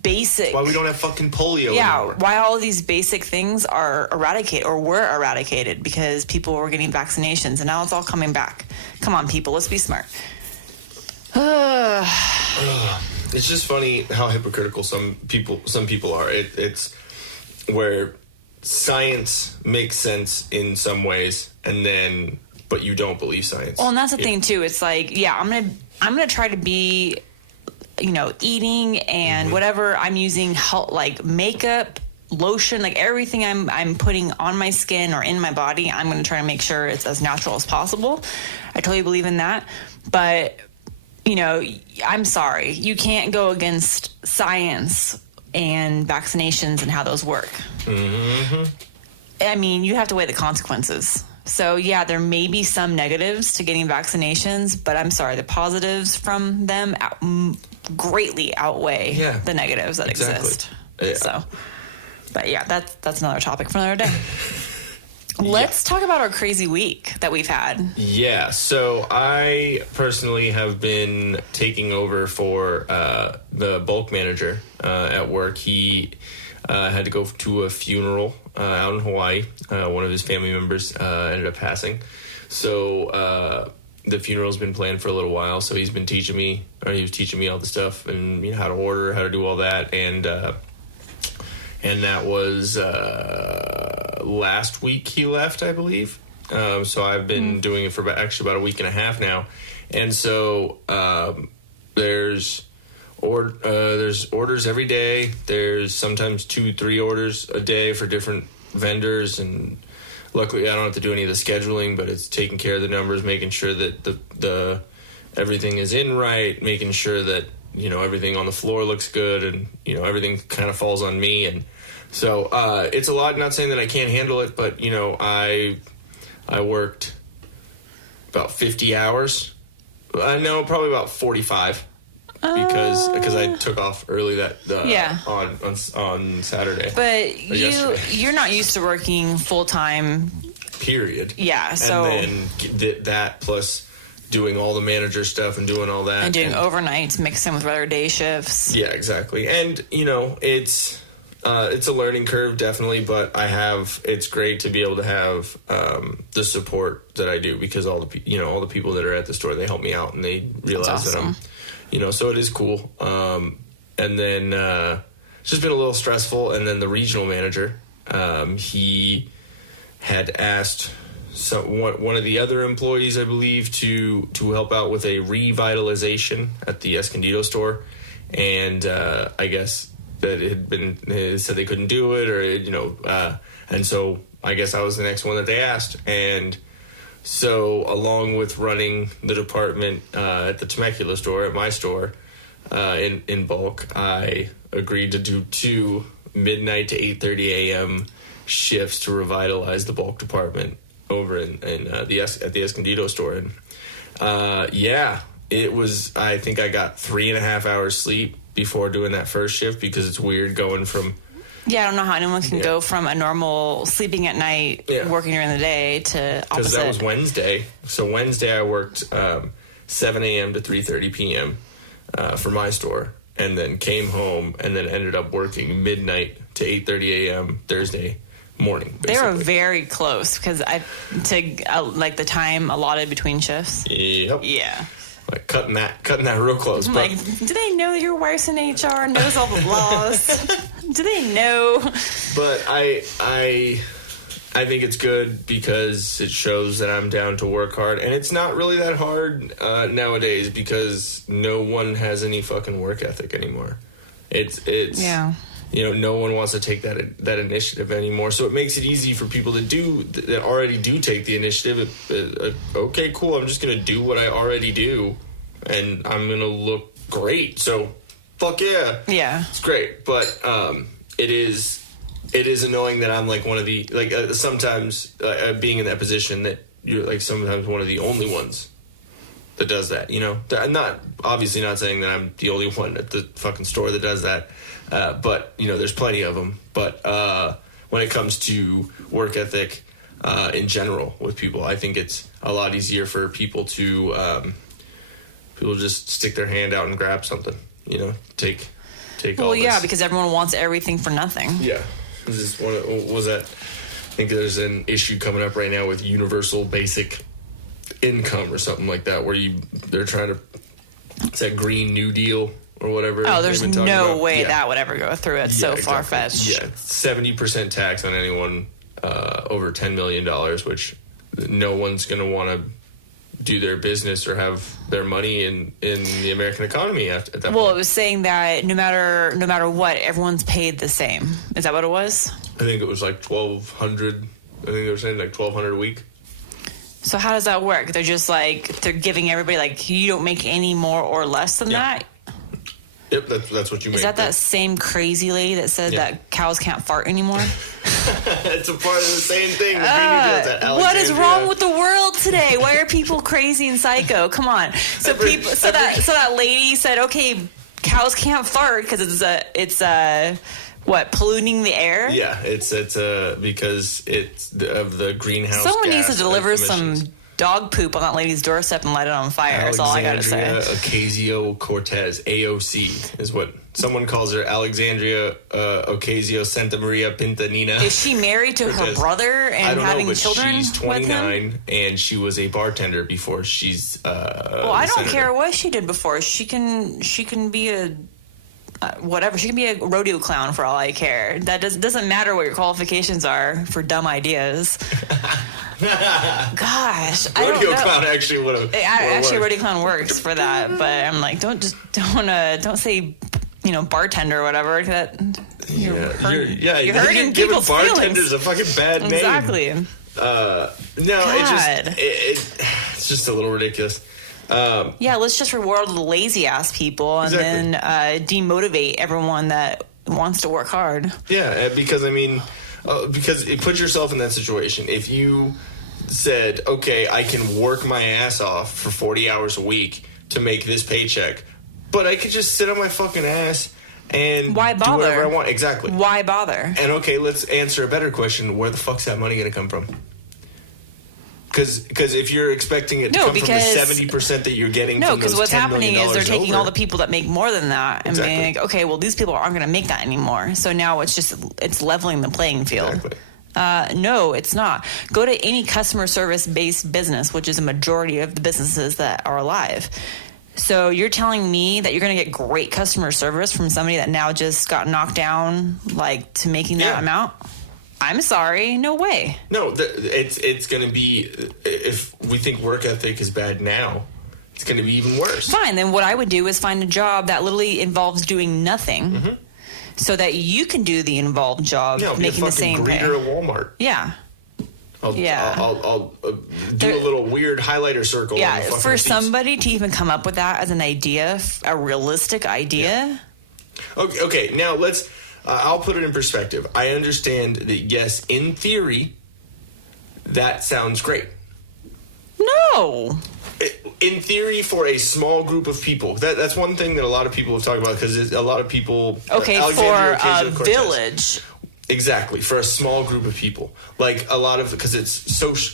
basic... Why we don't have fucking polio anymore. Why all of these basic things are eradicated, or were eradicated, because people were getting vaccinations, and now it's all coming back. Come on, people, let's be smart. It's just funny how hypocritical some people are. It's where... science makes sense in some ways, but you don't believe science. Well, and that's the thing too. It's like, I'm gonna try to be, eating and whatever I'm using, like makeup, lotion, like everything I'm putting on my skin or in my body. I'm gonna try to make sure it's as natural as possible. I totally believe in that, but I'm sorry, you can't go against science and vaccinations and how those work. Mm-hmm. I mean, you have to weigh the consequences. So, yeah, there may be some negatives to getting vaccinations, but I'm sorry, the positives from them greatly outweigh the negatives that exist. Yeah. So, but yeah, that's another topic for another day. Let's talk about our crazy week that we've had. Yeah, so I personally have been taking over for the bulk manager at work. He had to go to a funeral out in Hawaii. One of his family members ended up passing. So the funeral's been planned for a little while, so he was teaching me all the stuff and how to order, how to do all that, and that was last week he left, I believe. So I've been doing it for about a week and a half now. And so there's orders every day. There's sometimes 2-3 orders a day for different vendors. And luckily I don't have to do any of the scheduling, but it's taking care of the numbers, making sure that the everything is in right, making sure that everything on the floor looks good, and everything kind of falls on me, and so it's a lot. Not saying that I can't handle it, but I worked about 50 hours. No, probably about 45 because I took off early on Saturday. But you're not used to working full time. Period. Yeah. So and then that plus doing all the manager stuff and doing all that and doing overnights, mixing with other day shifts. Yeah, exactly. And it's a learning curve, definitely, but it's great to be able to have the support that I do, because all the people that are at the store, they help me out and they realize that I'm, so it is cool. And then it's just been a little stressful. And then the regional manager, he had asked one of the other employees, I believe, to help out with a revitalization at the Escondido store, and I guess that it said they couldn't do it, or and so I guess I was the next one that they asked, and so along with running the department at the Temecula store, at my store, in bulk, I agreed to do 2 midnight to 8:30 a.m. shifts to revitalize the bulk department over at the Escondido store, and it was. I think I got 3.5 hours sleep before doing that first shift, because it's weird going from. Yeah, I don't know how anyone can go from a normal sleeping at night, working during the day, to opposite. Because that was Wednesday. So Wednesday I worked 7 a.m. to 3:30 p.m. For my store, and then came home and then ended up working midnight to 8:30 a.m. Thursday morning. Basically. They were very close, because like the time allotted between shifts. Yep. Yeah. Like cutting that real close. Like, do they know that your wife's in HR, knows all the laws? Do they know? But I think it's good, because it shows that I'm down to work hard, and it's not really that hard nowadays, because no one has any fucking work ethic anymore. It's yeah. No one wants to take that initiative anymore. So it makes it easy for people that already do take the initiative. Okay, cool. I'm just gonna do what I already do, and I'm gonna look great. So, fuck yeah. Yeah, it's great. But it is annoying that I'm like one of the sometimes being in that position that you're like sometimes one of the only ones that does that. I'm not saying that I'm the only one at the fucking store that does that. But there's plenty of them. But when it comes to work ethic in general with people, I think it's a lot easier for people to just stick their hand out and grab something. Take. Well, all yeah, this. because everyone wants everything for nothing. Yeah, I think there's an issue coming up right now with universal basic income or something like that, where they're trying to. It's that Green New Deal. Or whatever. Oh, there's no way that would ever go through. It's so far-fetched. Yeah, 70% tax on anyone over $10 million, which no one's going to want to do their business or have their money in the American economy at that point. Well, it was saying that no matter what, everyone's paid the same. Is that what it was? I think it was like $1,200. I think they were saying like $1,200 a week. So how does that work? They're just they're giving everybody you don't make any more or less than that? Yep, that's what you make. Is that same crazy lady that said that cows can't fart anymore? It's a part of the same thing. What is wrong with the world today? Why are people crazy and psycho? Come on. So that lady said, okay, cows can't fart because it's polluting the air? Yeah, it's because it's of the greenhouse. Someone needs to gas deliver emissions. some dog poop on that lady's doorstep and light it on fire. That's all I gotta say. Ocasio-Cortez, AOC, is what someone calls her. Alexandria Ocasio Santa Maria Pinta Nina. Is she married to her brother and having children she's 29 with him? And she was a bartender before she's well, I don't care what she did before. She can be a whatever. She can be a rodeo clown for all I care. That doesn't matter what your qualifications are for dumb ideas. Gosh, I don't know. Rodeo clown actually would have. Actually, rodeo clown works for that, but I'm like, don't say, bartender or whatever. You're hurting people's bartenders feelings. A fucking bad name. Exactly. No, it's just a little ridiculous. Yeah, let's just reward all the lazy ass people and then demotivate everyone that wants to work hard. Yeah, because I mean, because put yourself in that situation. If you said, okay, I can work my ass off for 40 hours a week to make this paycheck, but I could just sit on my fucking ass and why bother? Do whatever I want. Exactly. Why bother? And okay, let's answer a better question. Where the fuck's that money going to come from? Because if you're expecting it to come from the 70% that you're getting from those $10 million because what's happening is they're taking all the people that make more than that and Exactly. being like, okay, well, these people aren't going to make that anymore. So now it's leveling the playing field. Exactly. No, it's not. Go to any customer service-based business, which is a majority of the businesses that are alive. So you're telling me that you're going to get great customer service from somebody that now just got knocked down, like, to making that amount? I'm sorry, no way. No, it's going to be, if we think work ethic is bad now, it's going to be even worse. Fine, then what I would do is find a job that literally involves doing nothing so that you can do the involved job, making the same pay. Greeter at Walmart. Yeah. I'll do a little weird highlighter circle. Yeah, on the for receipts. somebody to even come up with that as an idea, a realistic idea. Yeah. Okay, now let's... I'll put it in perspective. I understand that, yes, in theory, that sounds great. No. In theory, for a small group of people. That's one thing that a lot of people have talked about, because a lot of people... Okay, for a village. Exactly, for a small group of people. Like, a lot of... Because it's it's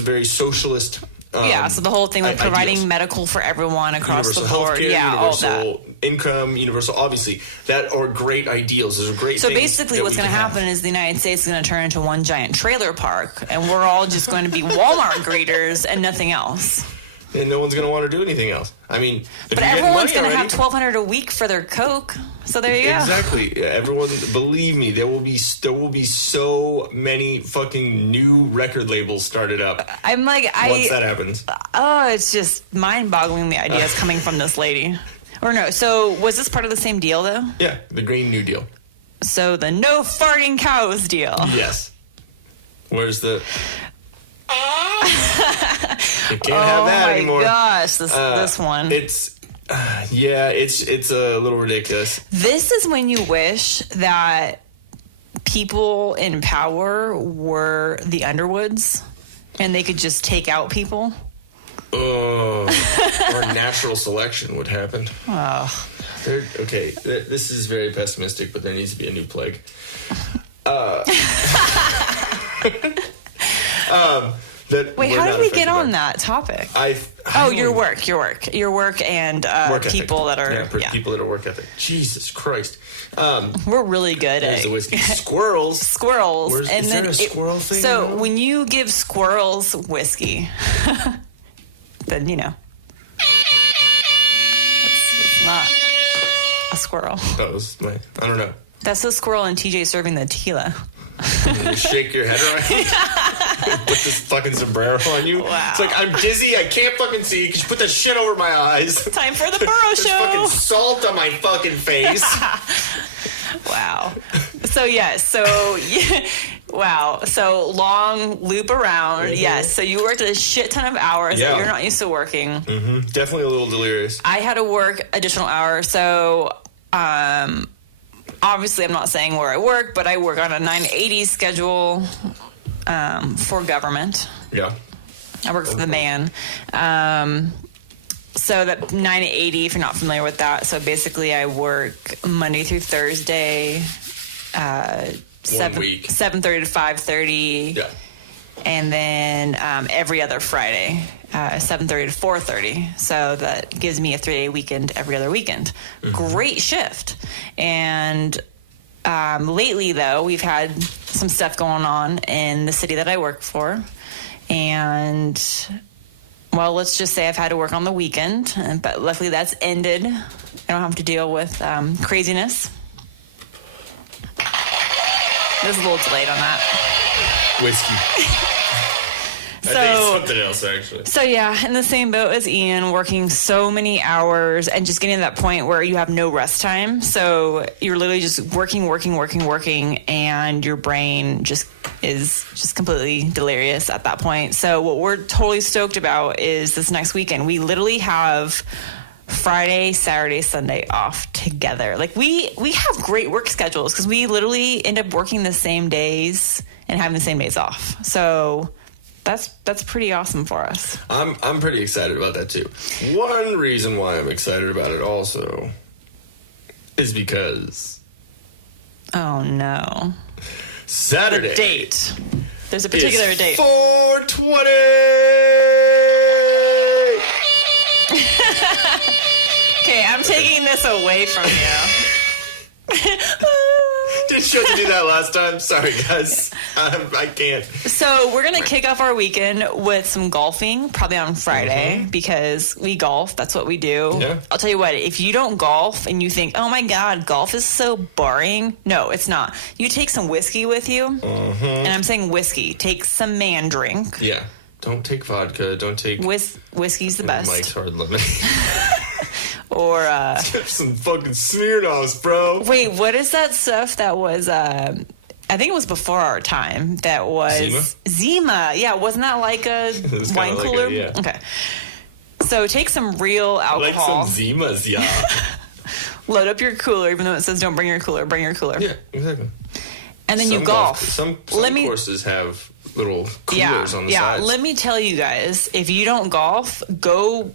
a very socialist... so the whole thing with providing ideals. medical for everyone across Universal the board. Healthcare, All that. universal income, universal, obviously, that are great ideals. Those are great So things. basically what's going to happen is the United States is going to turn into one giant trailer park, and we're all just going to be Walmart greeters and nothing else. And no one's going to want to do anything else. I mean, but everyone's going to have $1,200 a week for their Coke. So there you go. Exactly. Yeah, everyone, believe me, there will be so many fucking new record labels started up. I'm like, once that happens. Oh, it's just mind-boggling the ideas coming from this lady. Or no, so was this part of the same deal though? Yeah, the Green New Deal. So the no farting cows deal. Yes. Where's the... You can't have that anymore. Oh my gosh, this one. It's a little ridiculous. This is when you wish that people in power were the Underwoods and they could just take out people. Or natural selection would happen. Oh. Okay, this is very pessimistic, but there needs to be a new plague. Wait, how did we get on that topic? Your work and work people that are people that are work ethic. Jesus Christ, we're really good at the whiskey. Squirrels. And is then there a squirrel thing? So when you give squirrels whiskey, then you know it's not a squirrel. I don't know. That's the squirrel and TJ serving the tequila. You shake your head around. Put this fucking sombrero on you. Wow. It's like, I'm dizzy, I can't fucking see because you put that shit over my eyes. Time for the Burrow There's Show. fucking salt on my fucking face. Wow. Wow. So long loop around. Mm-hmm. Yes. So you worked a shit ton of hours that you're not used to working. Mm-hmm. Definitely a little delirious. I had to work additional hours. So, obviously I'm not saying where I work, but I work on a 980 schedule, for government. Yeah. I work for the man. So that 980, if you're not familiar with that. So basically I work Monday through Thursday, 7:30 to 5:30. Yeah. And then every other Friday, 7:30 to 4:30. So that gives me a 3-day weekend every other weekend. Mm-hmm. Great shift. And lately, though, we've had some stuff going on in the city that I work for. And, well, let's just say I've had to work on the weekend. But luckily that's ended. I don't have to deal with craziness. There's a little delayed on that. Whiskey. I think it's something else, actually. So, yeah, in the same boat as Ian, working so many hours and just getting to that point where you have no rest time. So you're literally just working, and your brain just is just completely delirious at that point. So what we're totally stoked about is this next weekend. We literally have Friday, Saturday, Sunday off together. Like we have great work schedules because we literally end up working the same days and having the same days off. So that's pretty awesome for us. I'm pretty excited about that too. One reason why I'm excited about it also is because Oh no. Saturday. The date. There's a particular date. 420. Okay, I'm taking this away from you. Didn't you have to do that last time? Sorry, guys. I can't. So we're going to kick off our weekend with some golfing, probably on Friday, because we golf. That's what we do. Yeah. I'll tell you what, if you don't golf and you think, oh my God, golf is so boring. No, it's not. You take some whiskey with you. And I'm saying whiskey. Take some man drink. Yeah. Don't take vodka. Don't take... Whiskey's the best. Mike's Hard Lemonade. Or... some fucking Smirnoffs, bro. Wait, what is that stuff that was... I think it was before our time. That was... Zima. Yeah, wasn't that like a wine cooler? Yeah. Okay. So take some real alcohol. Like some Zimas, yeah. Load up your cooler, even though it says don't bring your cooler. Bring your cooler. Yeah, exactly. And then you golf. Some courses have little coolers on the sides. Yeah, let me tell you guys, if you don't golf, go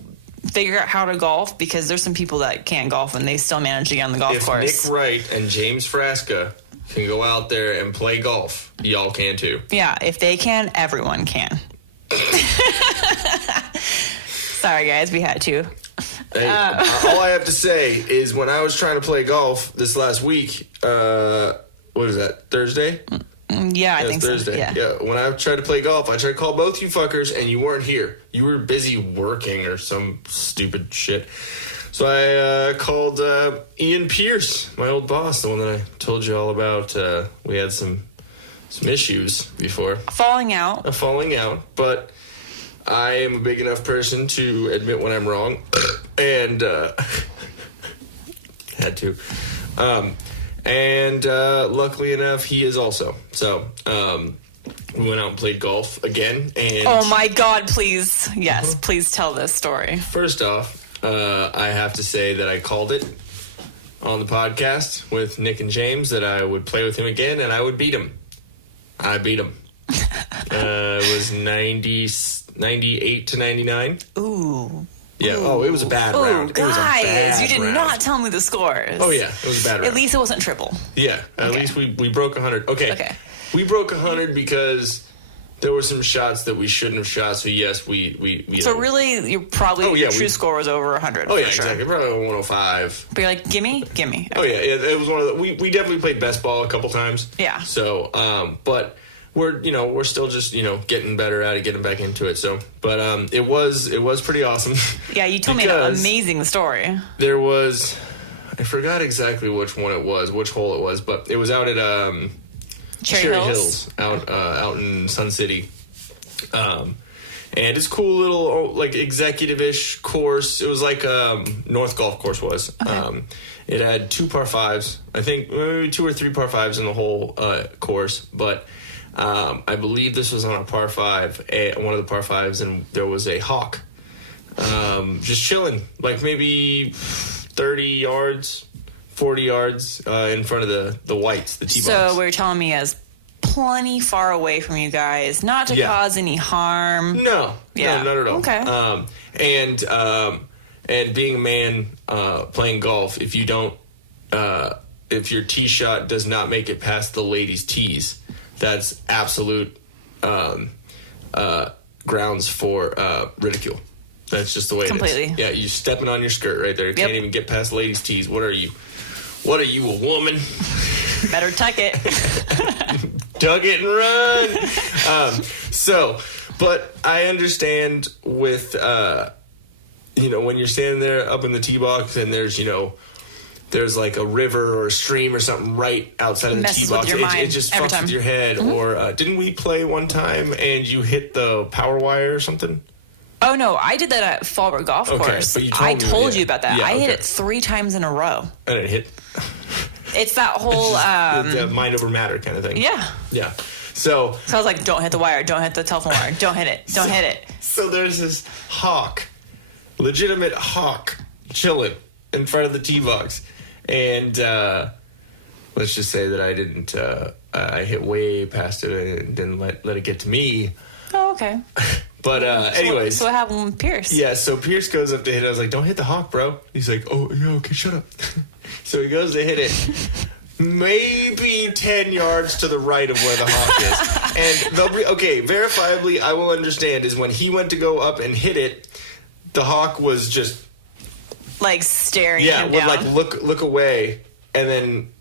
figure out how to golf, because there's some people that can't golf and they still manage to get on the golf course. Nick Wright and James Frasca can go out there and play golf, y'all can too. Yeah, if they can, everyone can. Sorry, guys, we had to. Hey, all I have to say is when I was trying to play golf this last week, what is that, Thursday? Yeah, I think Thursday. so. Yeah. When I tried to play golf, I tried to call both you fuckers, and you weren't here. You were busy working or some stupid shit. So I called Ian Pierce, my old boss, the one that I told you all about. We had some issues before. Falling out. A falling out, but I am a big enough person to admit when I'm wrong, and had to. And luckily enough, he is also. So we went out and played golf again. And oh my God! Please, yes, please tell this story. First off, I have to say that I called it on the podcast with Nick and James that I would play with him again and I would beat him. I beat him. It was 98 to 99. Ooh. Yeah. Oh, it was a bad round. Guys, it was a bad you did round. not tell me the scores. Oh yeah, it was a bad round. At least it wasn't triple. Yeah. At least we broke 100. Okay. We broke 100 because there were some shots that we shouldn't have shot. So yes, we So really, you're probably your true score was over 100. Oh yeah, for sure. exactly. Probably 105. But you're like, gimme. Oh yeah, it was one of the. We definitely played best ball a couple times. Yeah. So, but we're still just getting better at it, getting back into it. So, but it was pretty awesome. Yeah, you told me an amazing story. There was, I forgot exactly which one it was, which hole it was, but it was out at Cherry Hills out in Sun City. And it's a cool little like executive-ish course. It was like North Golf Course was. Okay. It had 2 par 5s. I think maybe 2 or 3 par 5s in the whole course, but I believe this was on a par 5, one of the par 5s, and there was a hawk just chilling, like maybe 30 yards, 40 yards in front of the whites, the tee box. So what you're telling me is plenty far away from you guys, not to cause any harm. No, not at all. Okay. And being a man playing golf, if you don't, if your tee shot does not make it past the ladies' tees, that's absolute grounds for ridicule. That's just the way Completely. it is. Yeah, you stepping on your skirt right there. You can't even get past ladies' tees. What are you? What are you, a woman? Better tuck it. Tuck it and run. But I understand with, when you're standing there up in the tee box and there's like a river or a stream or something right outside of the tee box. It just fucks with your head. Mm-hmm. Or didn't we play one time and you hit the power wire or something? Oh, no, I did that at Fallbrook Golf Course. But I told you about that. Yeah, I hit it 3 times in a row. And it hit. It's that whole... the mind over matter kind of thing. Yeah. Yeah. So I was like, don't hit the wire, don't hit the telephone wire, don't hit it, don't hit it. So there's this hawk, legitimate hawk, chilling in front of the tee box. And let's just say that I didn't, I hit way past it and didn't let it get to me. Oh, okay. But anyways. So what happened with Pierce? Yeah, so Pierce goes up to hit it. I was like, don't hit the hawk, bro. He's like, oh, yeah, okay, shut up. So he goes to hit it. Maybe 10 yards to the right of where the hawk is. And they'll be, okay, verifiably, I will understand, is when he went to go up and hit it, the hawk was just... Like staring him would down. like look away, and then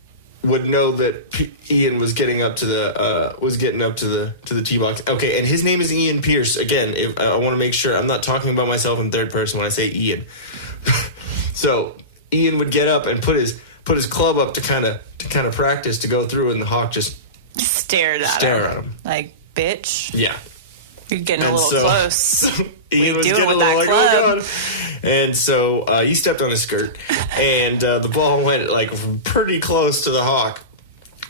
would know that Ian was getting up to the tee box. Okay, and his name is Ian Pierce. Again, I want to make sure I'm not talking about myself in third person when I say Ian. So Ian would get up and put his club up to kind of practice to go through, and the hawk just stare at him. Like, bitch. Yeah. You're getting a little close. Ian was doing getting with a little that like, club? oh god. And so he stepped on his skirt, and the ball went like pretty close to the hawk.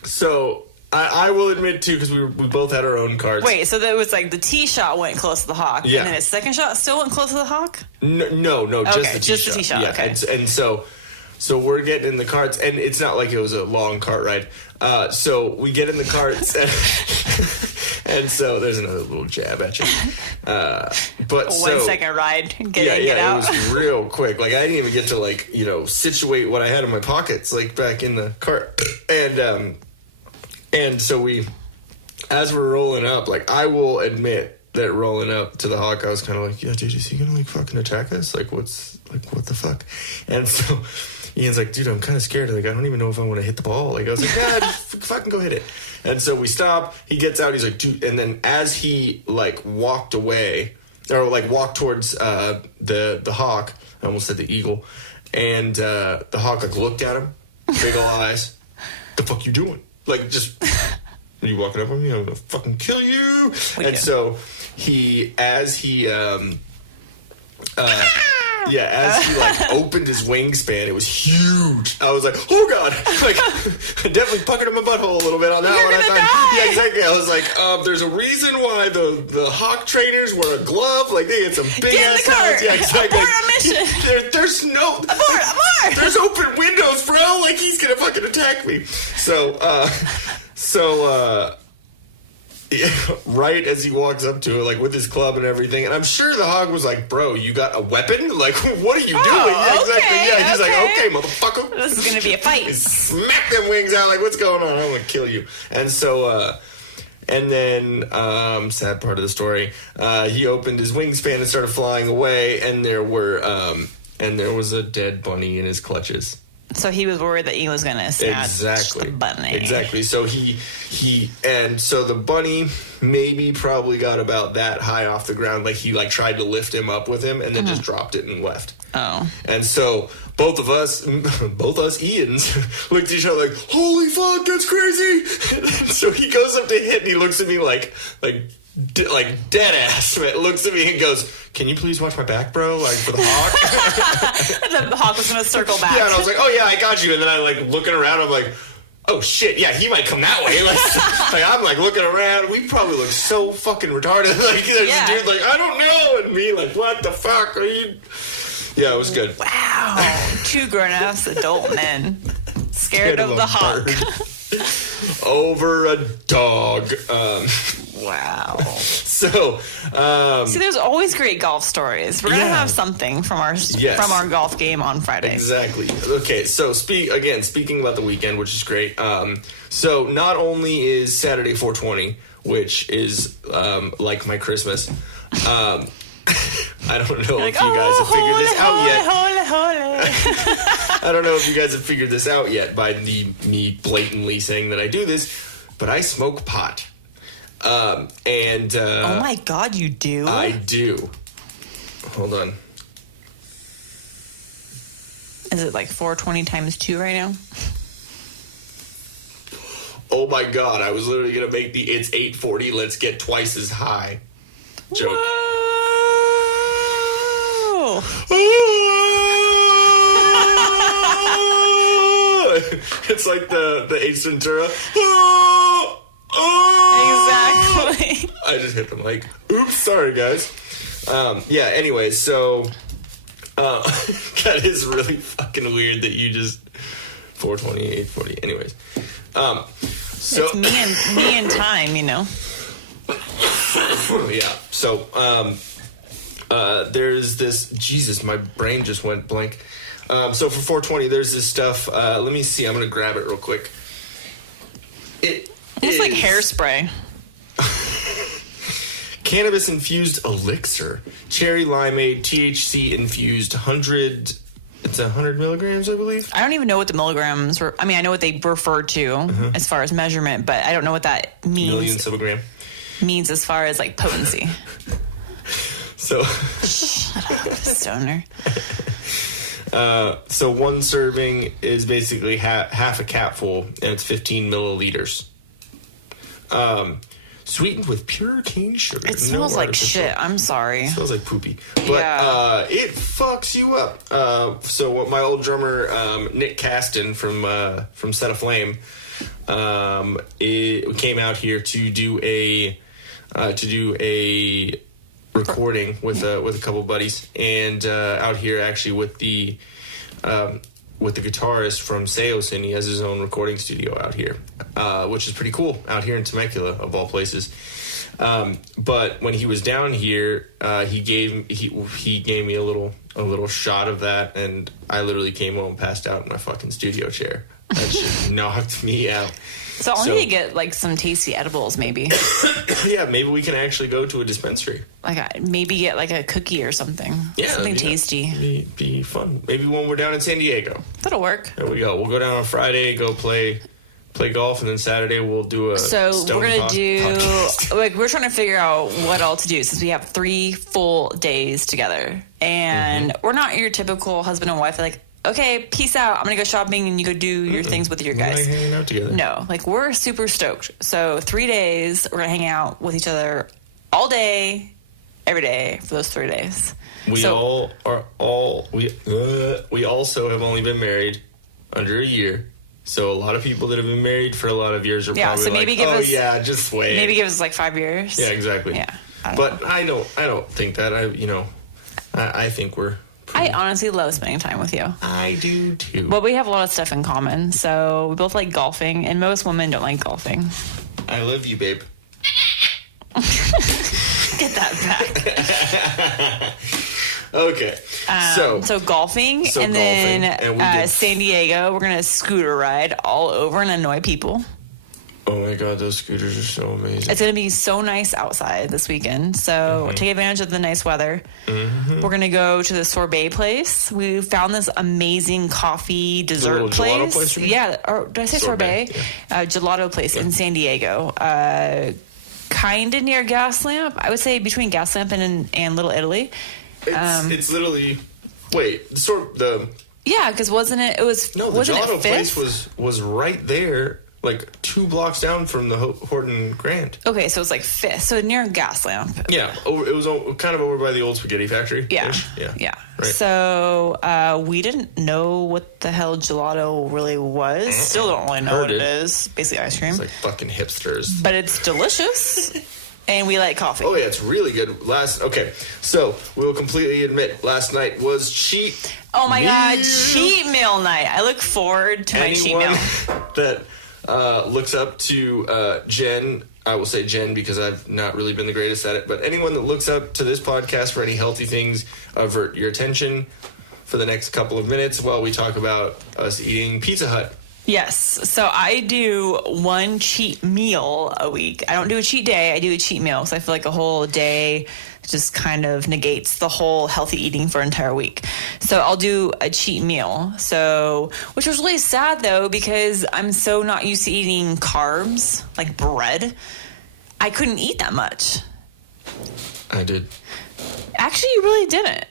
So I will admit too, because we both had our own cards. Wait, so that was like the tee shot went close to the hawk, Yeah. and then his second shot still went close to the hawk? No, Okay, just the tee shot. Yeah, okay. and so we're getting in the carts, and it's not like it was a long cart ride. So we get in the carts, and so there's another little jab at you. But 1 second ride, get out. It was real quick. Like I didn't even get to situate what I had in my pockets, like back in the cart, and so as we're rolling up, like I will admit that rolling up to the hawk, I was kind of like, yeah, dude, is he gonna like fucking attack us? Like what the fuck? And so Ian's like, dude, I'm kind of scared. Like, I don't even know if I want to hit the ball. Like, I was like, yeah, just fucking go hit it. And so we stop. He gets out. He's like, dude. And then as he like walked away, or like walked towards the hawk, I almost said the eagle, and the hawk like looked at him, big ol' eyes. The fuck you doing? Like, just are you walking up on me? I'm gonna fucking kill you. So as he like opened his wingspan, it was huge. I was like, oh god! Like, I definitely puckered my butthole a little bit on that one. I thought, yeah, exactly. I was like, there's a reason why the hawk trainers wear a glove. Like they had some big ass hands. Yeah, exactly. Abort mission. There's no abort. There's open windows, bro. Like he's gonna fucking attack me. Yeah, right as he walks up to it, like with his club and everything, and I'm sure the hog was like, "Bro, you got a weapon? Like, what are you doing?" Yeah, exactly. Yeah, he's like, "Okay, motherfucker, this is gonna be a fight." Smack them wings out. Like, what's going on? I'm gonna kill you. And so, and then, sad part of the story, he opened his wingspan and started flying away, and there was a dead bunny in his clutches. So he was worried that he was going to snatch the bunny. Exactly. So so the bunny probably got about that high off the ground. Like he like tried to lift him up with him and then just dropped it and left. Oh. And so both us Ians looked at each other like, holy fuck, that's crazy. So he goes up to hit and he looks at me like dead ass. Looks at me and goes, "Can you please watch my back, bro? Like for the hawk." The hawk was gonna circle back. Yeah, and I was like, "Oh yeah, I got you." And then I like looking around. I'm like, "Oh shit, yeah, he might come that way." Like I'm like looking around. We probably look so fucking retarded. Like there's a dude like, "I don't know," and me like, "What the fuck are you?" Yeah, it was good. Wow, 2 grown-ass adult men scared of the hawk over a dog. Wow. So, see, there's always great golf stories. We're gonna have something from our golf game on Friday. Exactly. Okay. So, speaking about the weekend, which is great. So, not only is Saturday 420, which is like my Christmas. I don't know if you guys have figured this out yet. I don't know if you guys have figured this out yet by me blatantly saying that I do this, but I smoke pot. Oh my god, you do? I do. Hold on. Is it like 420 times 2 right now? Oh my god, I was literally gonna make it's 840, let's get twice as high joke. Whoa. It's like the Ace Ventura. Exactly. I just hit the mic. Oops, sorry guys. Yeah, anyways, so that is really fucking weird that you just 420, 840. Anyways. So it's me and time, you know. Yeah. So there's this, Jesus, my brain just went blank. So for 420, there's this stuff. Let me see. I'm gonna grab it real quick. It's like hairspray. Cannabis infused elixir, cherry limeade, THC infused 100. It's 100 milligrams, I believe. I don't even know what the milligrams were. I mean, I know what they refer to as far as measurement, but I don't know what that means. Millionths of a gram. Means as far as like potency. So. Shut up, stoner. So one serving is basically half a capful, and it's 15 milliliters. Sweetened with pure cane sugar. It smells like shit. I'm sorry. It smells like poopy. But it fucks you up. So what my old drummer, Nick Caston from Set Aflame, it came out here to do a recording with a couple buddies, and out here actually with the guitarist from Seosin. He has his own recording studio out here, which is pretty cool, out here in Temecula of all places. But when he was down here, he gave me a little shot of that, and I literally came home and passed out in my fucking studio chair. That shit knocked me out. So I'll need to get like some tasty edibles, maybe. Yeah, maybe we can actually go to a dispensary. Like maybe get like a cookie or something. Yeah, something tasty. Be fun. Maybe when we're down in San Diego. That'll work. There we go. We'll go down on Friday, go play golf, and then Saturday we'll do a. So stone we're gonna do podcast. like we're trying to figure out what all to do since we have 3 full days together, and we're not your typical husband and wife. Like, okay, peace out. I'm gonna go shopping, and you go do your things with your We're guys. like hanging out together. No, like we're super stoked. So 3 days, we're gonna hang out with each other all day, every day for those 3 days. We also have only been married under a year. So a lot of people that have been married for a lot of years are probably so maybe like, give us, just wait. Maybe give us like 5 years. Yeah, exactly. Yeah. I don't think that. I think we're. I honestly love spending time with you. I do too. But we have a lot of stuff in common. So we both like golfing, and most women don't like golfing. I love you, babe. Get that back. Okay. So golfing, and then and San Diego, we're going to scooter ride all over and annoy people. Oh my God, those scooters are so amazing. It's going to be so nice outside this weekend. So take advantage of the nice weather. We're going to go to the sorbet place. We found this amazing coffee dessert gelato place. Yeah. Or did I say sorbet? Yeah. Gelato place in San Diego. Kind of near Gaslamp. I would say between Gaslamp and Little Italy. It's literally. Wait, yeah, because wasn't it? It was no. The wasn't gelato it place was right there, like 2 blocks down from the Horton Grand. Okay, so it's like Fifth, so near Gaslamp. Yeah, it was kind of over by the old spaghetti factory. Yeah. Right. So we didn't know what the hell gelato really was. Still don't really know what it is. Basically ice cream. It's like fucking hipsters. But it's delicious. And we like coffee. Oh yeah, it's really good. So we will completely admit, last night was cheat. Oh my God, cheat meal night. I look forward to my cheat meal. That looks up to Jen. I will say Jen because I've not really been the greatest at it. But anyone that looks up to this podcast for any healthy things, avert your attention for the next couple of minutes while we talk about us eating Pizza Hut. Yes. So I do 1 cheat meal a week. I don't do a cheat day. I do a cheat meal. So I feel like a whole day just kind of negates the whole healthy eating for an entire week. So I'll do a cheat meal. So, which was really sad though, because I'm so not used to eating carbs, like bread. I couldn't eat that much. I did. Actually, you really didn't.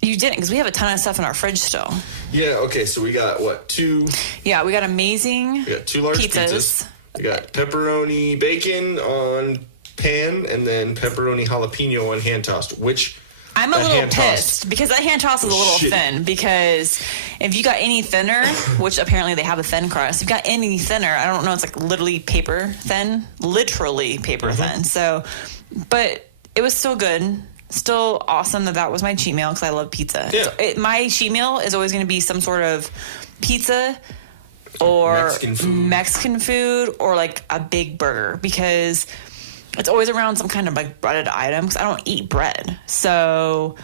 You didn't, because we have a ton of stuff in our fridge still. Yeah, okay, so we got, 2? Yeah, we got amazing We got 2 large pizzas. We got pepperoni bacon on pan, and then pepperoni jalapeno on hand tossed, which... I'm a little pissed, because that hand toss is a little thin, because if you got any thinner, which apparently they have a thin crust, if you got any thinner, I don't know, it's like literally paper thin. So But it was still good. Still awesome that was my cheat meal because I love pizza. Yeah. So my cheat meal is always going to be some sort of pizza or Mexican food or like a big burger because it's always around some kind of like breaded item because I don't eat bread. So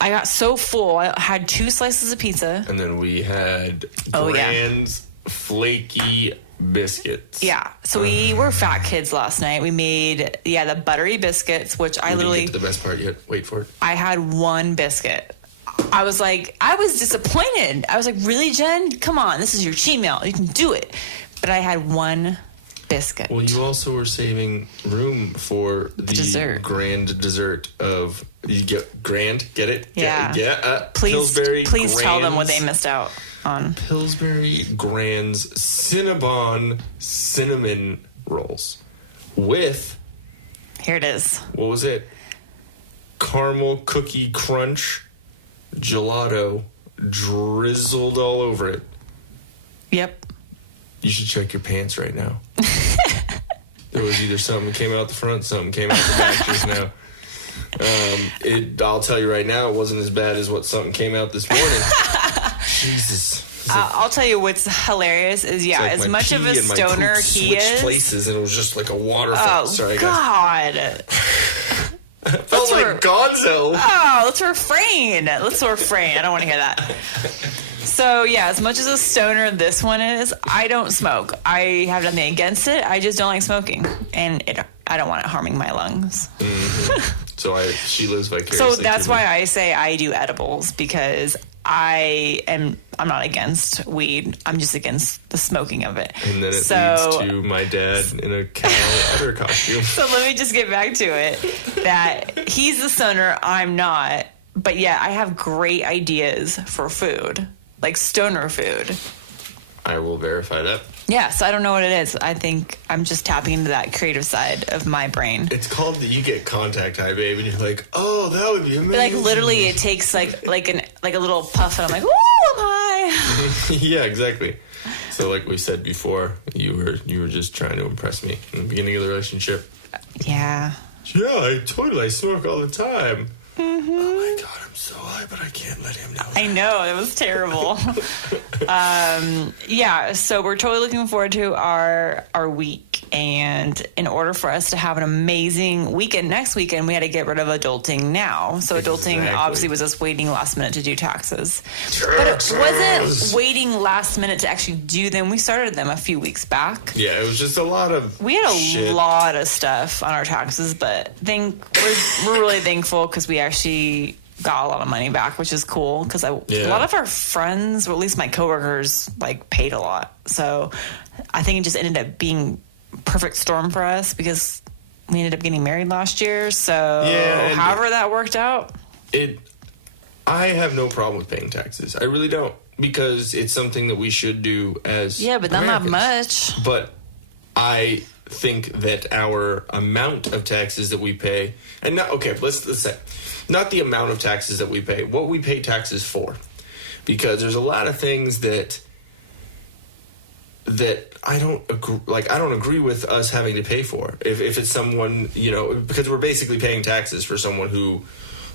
I got so full. I had 2 slices of pizza. And then we had Grand's flaky biscuits. Yeah. So we were fat kids last night. We made, the buttery biscuits, which I literally... Didn't get to the best part yet. Wait for it. I had 1 biscuit. I was disappointed. I was like, really, Jen? Come on. This is your cheat meal. You can do it. But I had 1 biscuit. Well, you also were saving room for the dessert. grand dessert of... You get Grand? Get it? Yeah. Please Pillsbury Grands, tell them what they missed out on. Pillsbury Grand's Cinnabon cinnamon rolls with... Here it is. What was it? Caramel cookie crunch gelato drizzled all over it. Yep. You should check your pants right now. There was either something came out the front, something came out the back just now. I'll tell you right now, it wasn't as bad as what something came out this morning. Jesus. I'll tell you what's hilarious is, Like as much of a stoner he is. Places and it was just like a waterfall. Oh, Sorry, God. I felt like Gonzo. Oh, let's refrain. I don't want to hear that. So, as much as a stoner this one is, I don't smoke. I have nothing against it. I just don't like smoking. And I don't want it harming my lungs. Mm-hmm. So she lives vicariously. So that's why I say I do edibles, because I'm not against weed. I'm just against the smoking of it. And then it leads to my dad in a cow udder costume. So let me just get back to it. That he's the stoner, I'm not. But I have great ideas for food, like stoner food. I will verify that. Yeah, so I don't know what it is. I think I'm just tapping into that creative side of my brain. It's called that you get contact high, babe, and you're like, oh, that would be amazing. Like literally, it takes like a little puff, and I'm like, ooh, I'm high. Yeah, exactly. So like we said before, you were just trying to impress me in the beginning of the relationship. Yeah. Yeah, I smoke all the time. Mm-hmm. Oh my God, I'm so high, but I can't let him know that. I know, it was terrible. So we're totally looking forward to our week. And in order for us to have an amazing weekend next weekend, we had to get rid of adulting now. So adulting obviously was us waiting last minute to do taxes. But it wasn't waiting last minute to actually do them. We started them a few weeks back. Yeah, it was just a lot of We had a lot of stuff on our taxes, but we're really thankful because we actually got a lot of money back, which is cool because a lot of our friends, or at least my coworkers, paid a lot. So I think it just ended up being perfect storm for us because we ended up getting married last year. So however that worked out. I have no problem with paying taxes. I really don't, because it's something that we should do as but not that much. But I think that our amount of taxes that we pay, and not let's say not the amount of taxes that we pay, what we pay taxes for, because there's a lot of things that I don't agree, I don't agree with us having to pay for. If it's someone, because we're basically paying taxes for someone who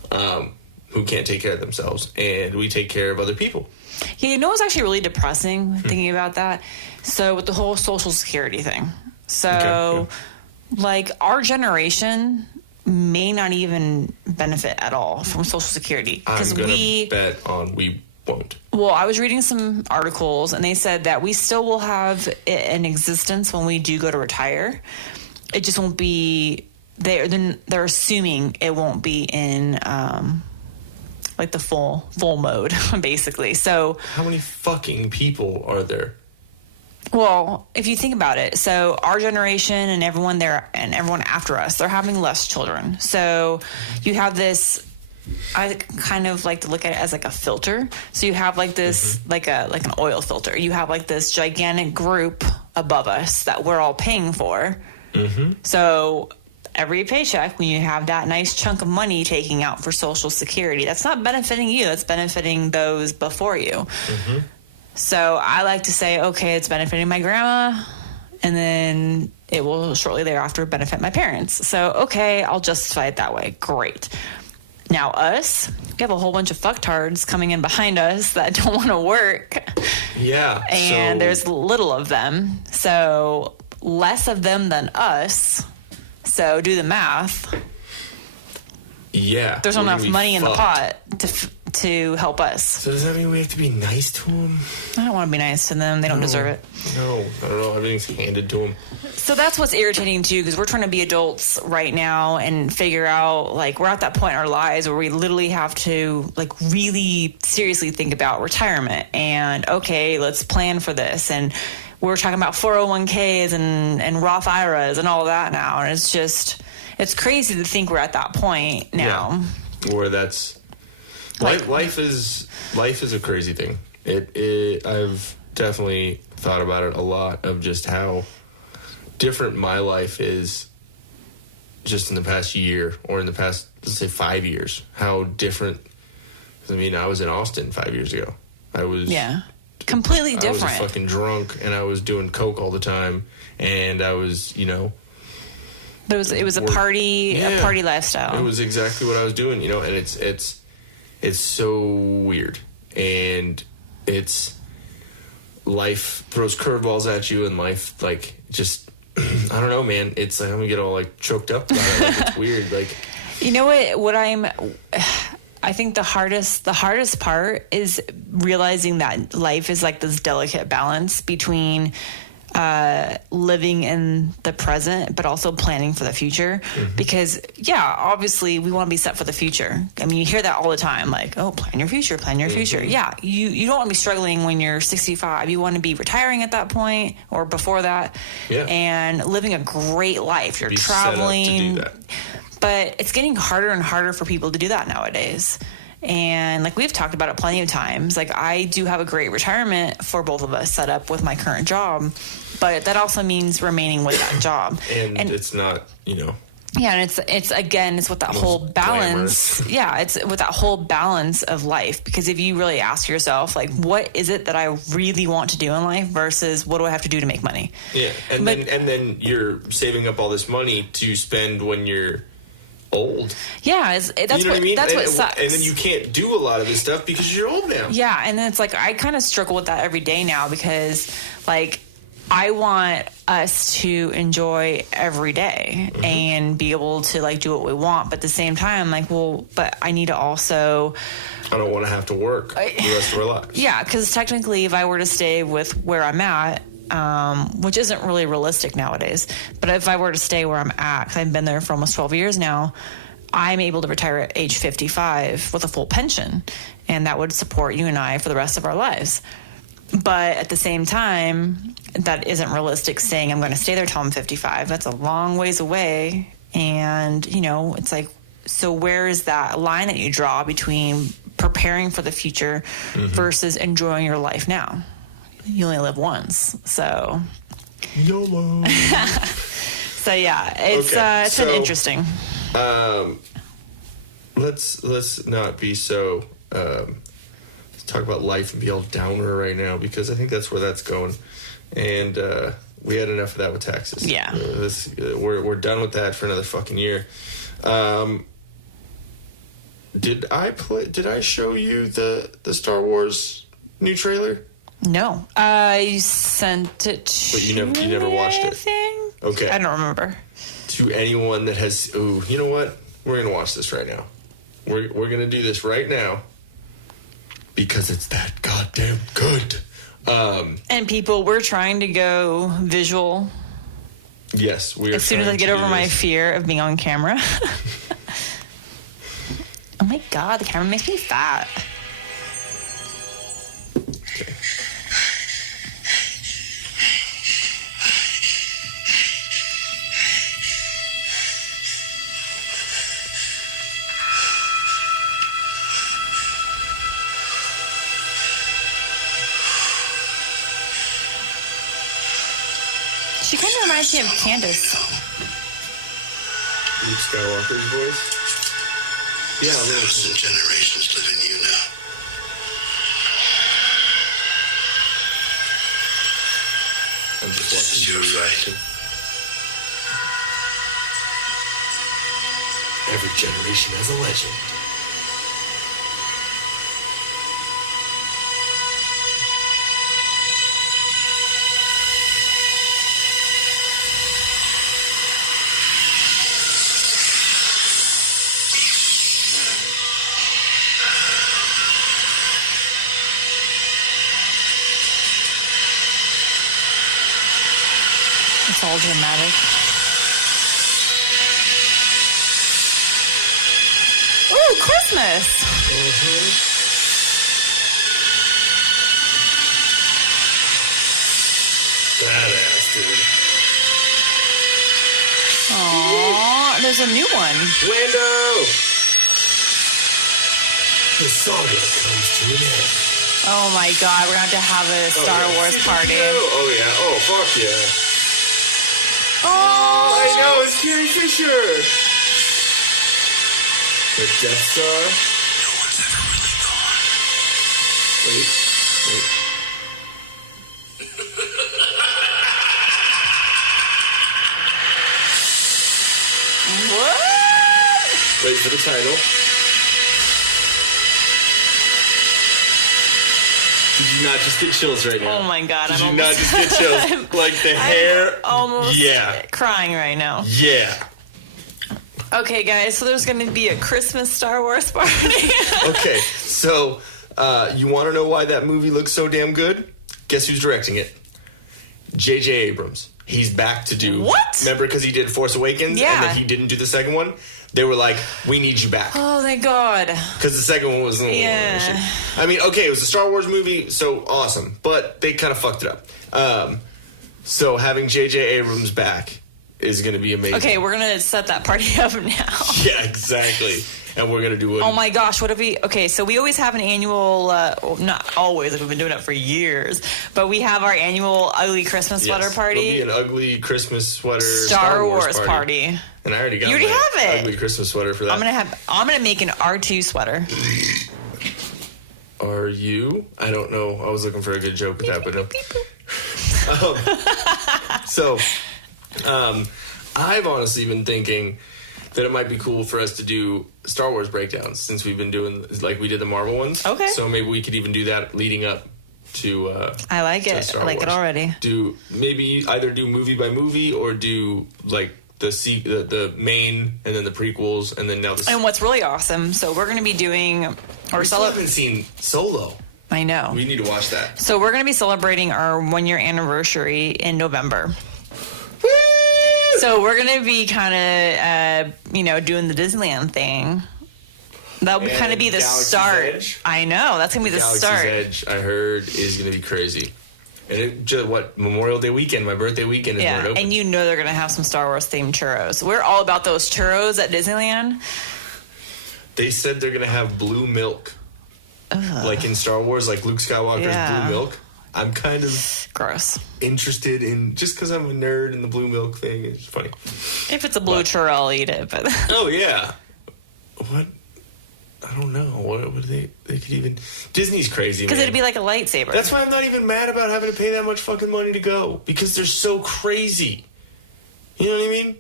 can't take care of themselves, and we take care of other people. Yeah, it's actually really depressing thinking about that. So with the whole Social Security thing, our generation may not even benefit at all from Social Security because we bet on we won't. Well, I was reading some articles and they said that we still will have it in existence when we do go to retire. It just won't be. They're assuming it won't be in the full mode, basically. So how many fucking people are there? Well, if you think about it, so our generation and everyone there and everyone after us, they're having less children. So you have this, I kind of like to look at it as like a filter. So you have this, like an oil filter. You have this gigantic group above us that we're all paying for. Mm-hmm. So every paycheck, when you have that nice chunk of money taking out for Social Security, that's not benefiting you. That's benefiting those before you. Mm-hmm. So I like to say, okay, it's benefiting my grandma, and then it will shortly thereafter benefit my parents. So, okay, I'll justify it that way. Great. Now us, we have a whole bunch of fucktards coming in behind us that don't want to work. Yeah. And there's little of them. So less of them than us. So do the math. Yeah. There's not enough money in the pot to help us. So does that mean we have to be nice to them? I don't want to be nice to them. They don't deserve it. No, I don't know. Everything's handed to them. So that's what's irritating too, because we're trying to be adults right now and figure out, like, we're at that point in our lives where we literally have to, like, really seriously think about retirement and, okay, let's plan for this. And we're talking about 401ks and Roth IRAs and all that now. And it's just, it's crazy to think we're at that point now. Yeah. Where that's, life is a crazy thing. I've definitely thought about it a lot, of just how different my life is just in the past year, or in the past, let's say 5 years. How different. I mean, I was in Austin 5 years ago. Completely different. I was fucking drunk, and I was doing coke all the time, and I was, But it was a party lifestyle. It was exactly what I was doing, and it's so weird, and it's, life throws curveballs at you, and life, like, just, I don't know, man. It's like, I'm gonna get all, like, choked up about it. Like, it's weird. Like, you know what I think the hardest part is realizing that life is like this delicate balance between living in the present, but also planning for the future. Mm-hmm. Because, obviously we want to be set for the future. I mean, you hear that all the time, like, oh, plan your future. Mm-hmm. Yeah, you don't want to be struggling when you're 65. You want to be retiring at that point or before that, and living a great life. You're traveling. But it's getting harder and harder for people to do that nowadays. And like we've talked about it plenty of times, like I do have a great retirement for both of us set up with my current job, but that also means remaining with that job. and it's not, Yeah, and it's with that whole balance. Glamorous. Yeah, it's with that whole balance of life. Because if you really ask yourself, like, what is it that I really want to do in life versus what do I have to do to make money? Yeah, and then you're saving up all this money to spend when you're old. Yeah, that's what sucks. And then you can't do a lot of this stuff because you're old now. Yeah, and then it's like I kind of struggle with that every day now, because like I want us to enjoy every day and be able to like do what we want, but at the same time, like, well, but I need to also. I don't want to have to work the rest of our lives. Yeah, because technically, if I were to stay with where I'm at, which isn't really realistic nowadays, but if I were to stay where I'm at, because I've been there for almost 12 years now, I'm able to retire at age 55 with a full pension, and that would support you and I for the rest of our lives. But at the same time, that isn't realistic, saying I'm going to stay there till I'm 55. That's a long ways away. And, it's like, so where is that line that you draw between preparing for the future versus enjoying your life now? You only live once, so. YOLO. So yeah, it's been interesting. Let's not be so. Let's talk about life and be all downer right now, because I think that's where that's going, and we had enough of that with taxes. Yeah, we're done with that for another fucking year. Did I show you the Star Wars new trailer? No, I sent it to But you never watched it? I think. Okay. I don't remember. To anyone that has... Ooh, you know what? We're going to watch this right now. We're going to do this right now because it's that goddamn good. And people, we're trying to go visual. Yes, we are. As soon as I get over my fear of being on camera. Oh my God, the camera makes me fat. Okay. She kind of reminds me of Candace. Luke Skywalker's voice? Yeah, Thousands of generations live in you now. I'm just This is watching your the fight. reaction. Every generation has a legend. It's all dramatic. Ooh, Christmas! Badass, dude. Aww, there's a new one. Lando! The saga comes to an end. Oh my god, we're gonna have a Star Wars party. Oh, yeah. Oh, fuck yeah. Oh! I know, it's Carrie Fisher! The Death Star? No one's ever really gone. Wait. What? Wait for the title. Did you not just get chills right now? Oh my god, Did I'm you not almost... just get chills? Like the hair? almost Yeah. crying right now. Yeah. Okay, guys, so there's going to be a Christmas Star Wars party. Okay, so you want to know why that movie looks so damn good? Guess who's directing it? J.J. Abrams. He's back to do... What? Remember because he did Force Awakens Yeah. and then he didn't do the second one? They were like, we need you back. Oh, thank God. Because the second one was... Yeah. I mean, okay, it was a Star Wars movie, so awesome. But they kind of fucked it up. So having J.J. Abrams back is going to be amazing. Okay, we're going to set that party up now. Yeah, exactly. And we're going to do it. Oh my gosh, what if we... Okay, so we always have an annual... well, not always, we've been doing it for years. But we have our annual ugly Christmas sweater party. There'll be an ugly Christmas sweater Star Wars party. And I already got You already my have it. ugly Christmas sweater for that. I'm gonna make an R2 sweater. Are you? I don't know. I was looking for a good joke with that, but no. I've honestly been thinking that it might be cool for us to do Star Wars breakdowns since we've been doing, like we did the Marvel ones. Okay. So maybe we could even do that leading up to I like it. Star I like it Wars. already. Do maybe either do movie by movie or do like the main and then the prequels and then now the... And what's really awesome, so we're going to be doing... We still haven't seen Solo. I know. We need to watch that. So we're going to be celebrating our 1-year anniversary in November. Woo! So we're going to be kind of, doing the Disneyland thing. That would kind of be the Galaxy's start. Edge? I know. That's going to be the Galaxy's start. Edge, I heard, is going to be crazy. And Memorial Day weekend, my birthday weekend is where it Yeah, opens. and you know they're going to have some Star Wars themed churros. We're all about those churros at Disneyland. They said they're going to have blue milk. Like in Star Wars, like Luke Skywalker's Yeah. blue milk. I'm kind of Gross. interested in, just because I'm a nerd in the blue milk thing, it's funny. If it's a blue churro, I'll eat it. But Oh, yeah. What? I don't know. What they could even... Disney's crazy, because man. it'd be like a lightsaber. That's why I'm not even mad about having to pay that much fucking money to go. Because they're so crazy. You know what I mean?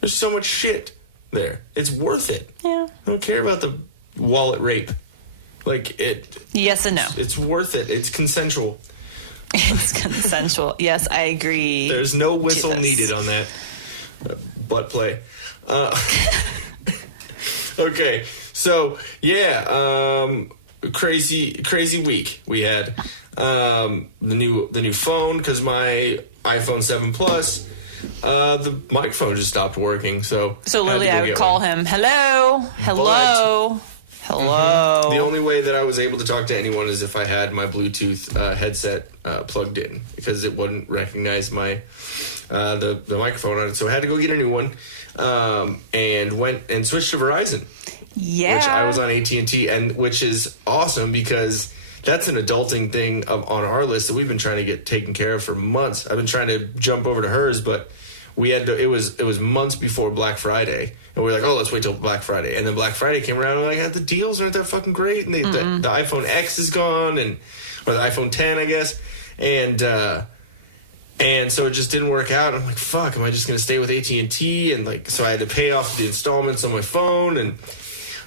There's so much shit there. It's worth it. Yeah. I don't care about the wallet rape. Like, Yes and no. it's worth it. It's consensual. It's consensual. Yes, I agree. There's no whistle Jesus. needed on that. Butt play. Okay, so yeah, crazy week we had. The new phone, because my iPhone 7 Plus, the microphone just stopped working. So literally, I would call him. Hello. The only way that I was able to talk to anyone is if I had my Bluetooth headset plugged in, because it wouldn't recognize my the microphone on it. So I had to go get a new one, and went and switched to Verizon, Yeah. which I was on AT&T, and which is awesome because that's an adulting thing on our list that we've been trying to get taken care of for months. I've been trying to jump over to hers, but we had to. It was months before Black Friday. And we were like, oh, let's wait till Black Friday. And then Black Friday came around, and we're like, the deals aren't that fucking great. And the iPhone X is gone, or the iPhone 10, I guess. And And so it just didn't work out. I'm like, fuck, am I just going to stay with AT&T? And like, so I had to pay off the installments on my phone. And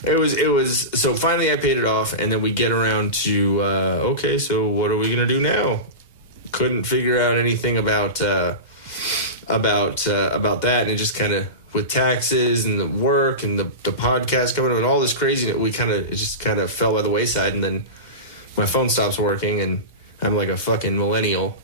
it was, so finally I paid it off. And then we get around to, okay, so what are we going to do now? Couldn't figure out anything about that. And it just kind of, with taxes and the work and the podcast coming up and all this craziness, it just kind of fell by the wayside. And then my phone stops working and I'm like a fucking millennial.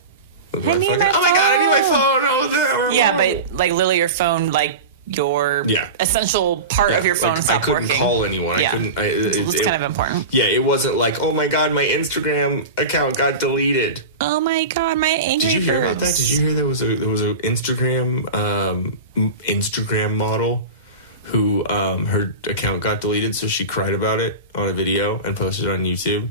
Oh my god, I need my phone. Oh, yeah, but like literally your phone, like your essential part of your phone stopped working. I couldn't call anyone. Yeah. It was kind of important. Yeah, it wasn't like, oh my god, my Instagram account got deleted. Oh my god, my angry Did you hear about that? Did you hear there was a Instagram model who her account got deleted, so she cried about it on a video and posted it on YouTube.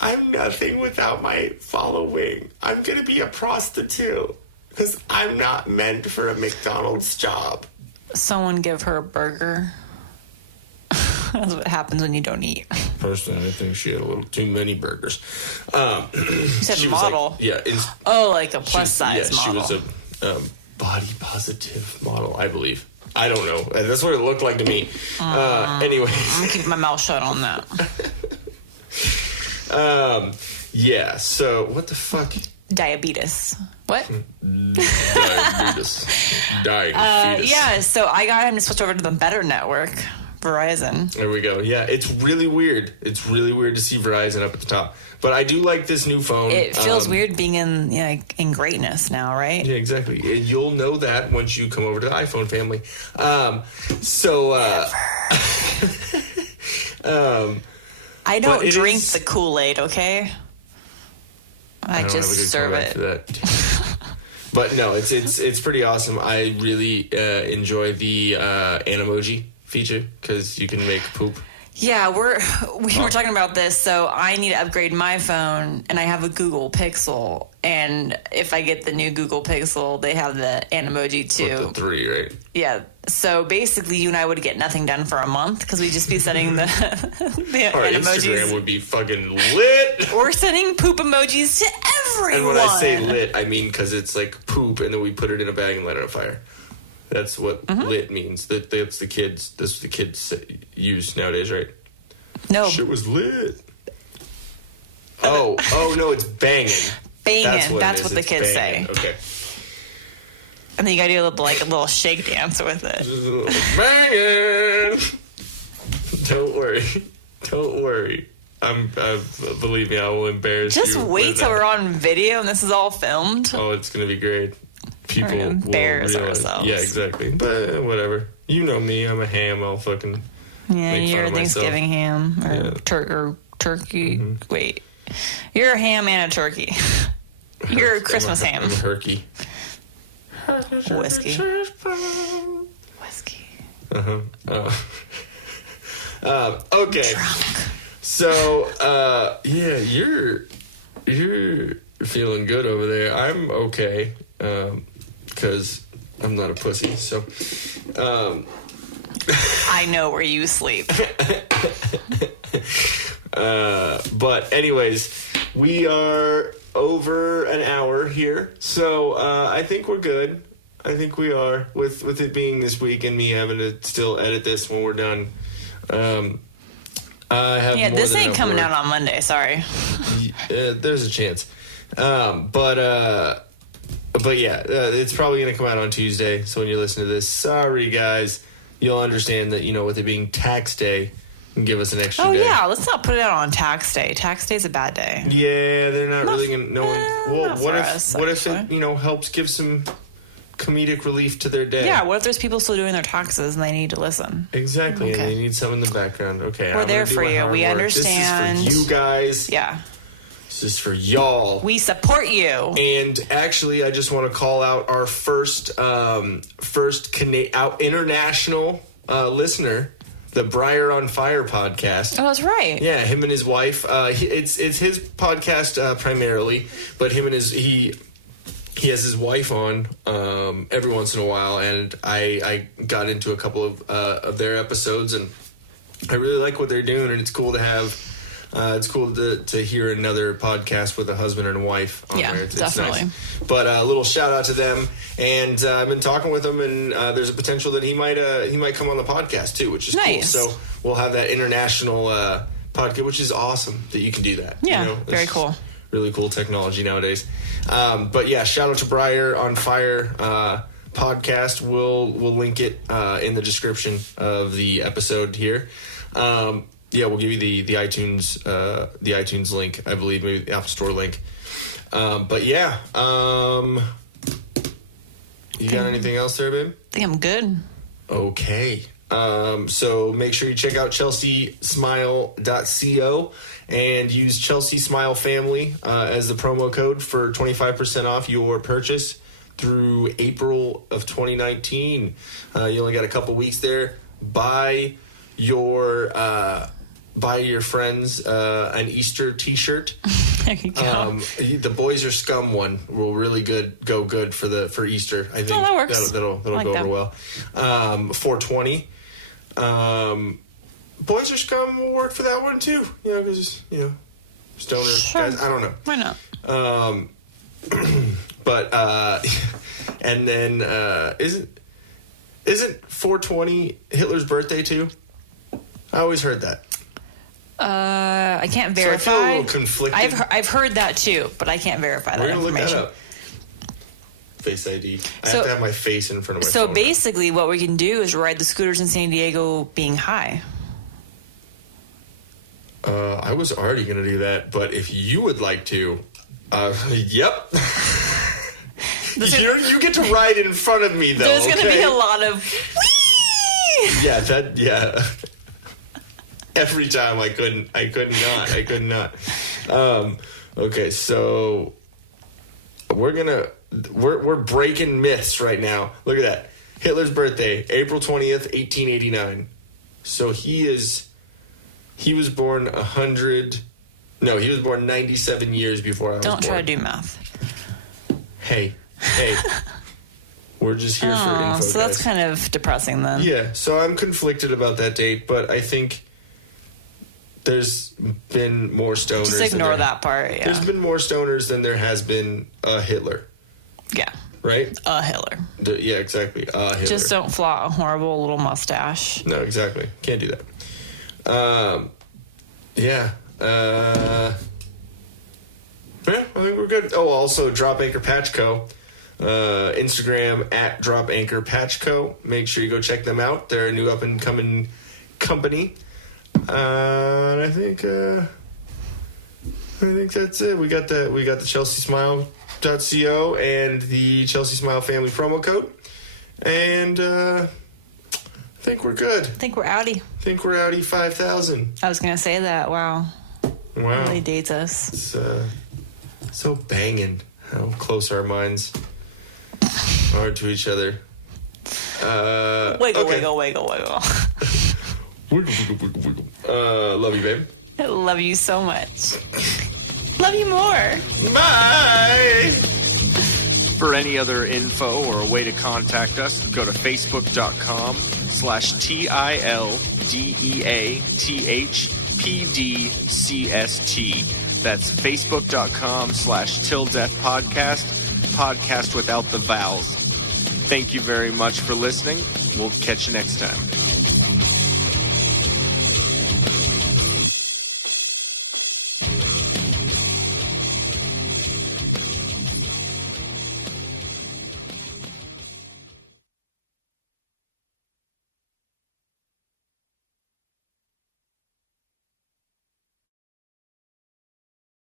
I'm nothing without my following. I'm going to be a prostitute because I'm not meant for a McDonald's job. Someone give her a burger. That's what happens when you don't eat. Personally, I think she had a little too many burgers. You said model? Like a plus size model. She was a body positive model, I believe. I don't know. That's what it looked like to me. Anyways. I'm going to keep my mouth shut on that. So what the fuck? Diabetes. What? Diabetes. Dying fetus. Yeah, so I got him to switch over to the better network, Verizon. There we go. Yeah, it's really weird. It's really weird to see Verizon up at the top. But I do like this new phone. It feels weird being in greatness now, right? Yeah, exactly. You'll know that once you come over to the iPhone family. I don't drink the Kool-Aid, okay? I just serve it. But no, it's pretty awesome. I really enjoy the Animoji feature because you can make poop. Yeah, we were talking about this. So I need to upgrade my phone, and I have a Google Pixel. And if I get the new Google Pixel, they have the Animoji too. The 3, right? Yeah. So basically, you and I would get nothing done for a month because we'd just be sending the Our Animojis. Instagram would be fucking lit. We're sending poop emojis to everyone. And when I say lit, I mean because it's like poop, and then we put it in a bag and light it on fire. That's what lit means. That's the kids. That's what the kids use nowadays, right? No. Shit was lit. Oh no, it's banging. Banging. That's what the kids say. Okay. And then you gotta do a little shake dance with it. Banging. Don't worry. Believe me, I will embarrass you. Just wait till we're on video and this is all filmed. Oh, it's gonna be great. People will embarrass realize. ourselves. Yeah, exactly. But whatever. You know me. I'm a ham. I'll fucking. Yeah, make you're fun a of myself. Thanksgiving ham or turkey. Mm-hmm. Wait, you're a ham and a turkey. You're a Christmas ham. I'm a turkey. Whiskey. Okay. Drunk. So, yeah, you're feeling good over there. I'm okay, because I'm not a pussy. So, I know where you sleep. But anyways, we are over an hour here, so I think we're good. I think we are with it being this week and me having to still edit this when we're done. I have more this than ain't enough coming work. out on Monday. Sorry. There's a chance, but yeah, it's probably gonna come out on Tuesday. So when you listen to this, sorry guys, you'll understand that with it being tax day, give us an extra day. Oh yeah, let's not put it out on tax day. Tax day's a bad day. Yeah, they're not really gonna know. Well, what if it helps give some comedic relief to their day? Yeah, what if there's people still doing their taxes and they need to listen? Exactly, Okay. and they need some in the background. Okay, We're there for you. We work. understand. This is for you guys. Yeah. This is for y'all. We support you. And actually, I just want to call out our first international listener, the Briar on Fire podcast. Oh, that's right. Yeah, him and his wife. It's his podcast primarily, but he has his wife on every once in a while, and I got into a couple of their episodes, and I really like what they're doing, and it's cool to have It's cool to hear another podcast with a husband and a wife on Yeah, there. It's definitely. nice. But a little shout out to them, and I've been talking with him, and there's a potential that he might come on the podcast too, which is Nice. cool. So we'll have that international podcast, which is awesome that you can do that. Yeah, It's very cool. Really cool technology nowadays. But yeah, shout out to Briar on Fire podcast. We'll link it in the description of the episode here. Yeah, we'll give you the iTunes link, I believe, maybe the Apple Store link. But yeah, you got anything else there, babe? I think I'm good. Okay. So make sure you check out chelseasmile.co and use Chelsea Smile Family as the promo code for 25% off your purchase through April of 2019. You only got a couple weeks there. Buy your friends an Easter T-shirt. There you go. The Boys Are Scum one will really go good for Easter. I think that works. That'll I like go that. over well. 420. Boys Are Scum will work for that one too. Because stoner Sure. guys. I don't know. Why not? But and then isn't 420 Hitler's birthday too? I always heard that. I can't So I verify. feel a little conflicted. I've heard that too, but I can't verify We're that gonna look information. that up. Face ID. I So- have to have my face in front of my So phone. basically, what we can do is ride the scooters in San Diego being high. I was already going to do that, but if you would like to, yep. You get to ride in front of me, though. There's going to okay? be a lot of. Whee! Yeah. Every time I could not. Okay, so we're breaking myths right now. Look at that. Hitler's birthday, April 20th, 1889. So he was born 97 years before I was born. Don't try to do math. Hey. We're just here for info, So that's guys. kind of depressing then. Yeah, so I'm conflicted about that date, but I think there's been more stoners. Just than ignore there- that part. Yeah. There's been more stoners than there has been Hitler, Yeah. right? Hitler. Yeah, exactly. Hitler. Just don't flaunt a horrible little mustache. No, exactly. Can't do that. Yeah. Yeah, I think we're good. Oh, also Drop Anchor Patch Co. Instagram at Drop Anchor Patch Co. Make sure you go check them out. They're a new up and coming company. And I think that's it. We got the ChelseaSmile.co and the Chelsea Smile Family promo code. And I think we're good. I think we're outie. I think we're outie 5,000. I was going to say that. Wow. Wow. Really dates us. It's so banging how close our minds are to each other. Wiggle, okay. wiggle. Wiggle, wiggle, wiggle, wiggle. Love you, babe. I love you so much. Love you more. Bye! For any other info or a way to contact us, go to facebook.com/TILDEATHPDCST. That's facebook.com/TillDeathPodcast, podcast without the vowels. Thank you very much for listening. We'll catch you next time.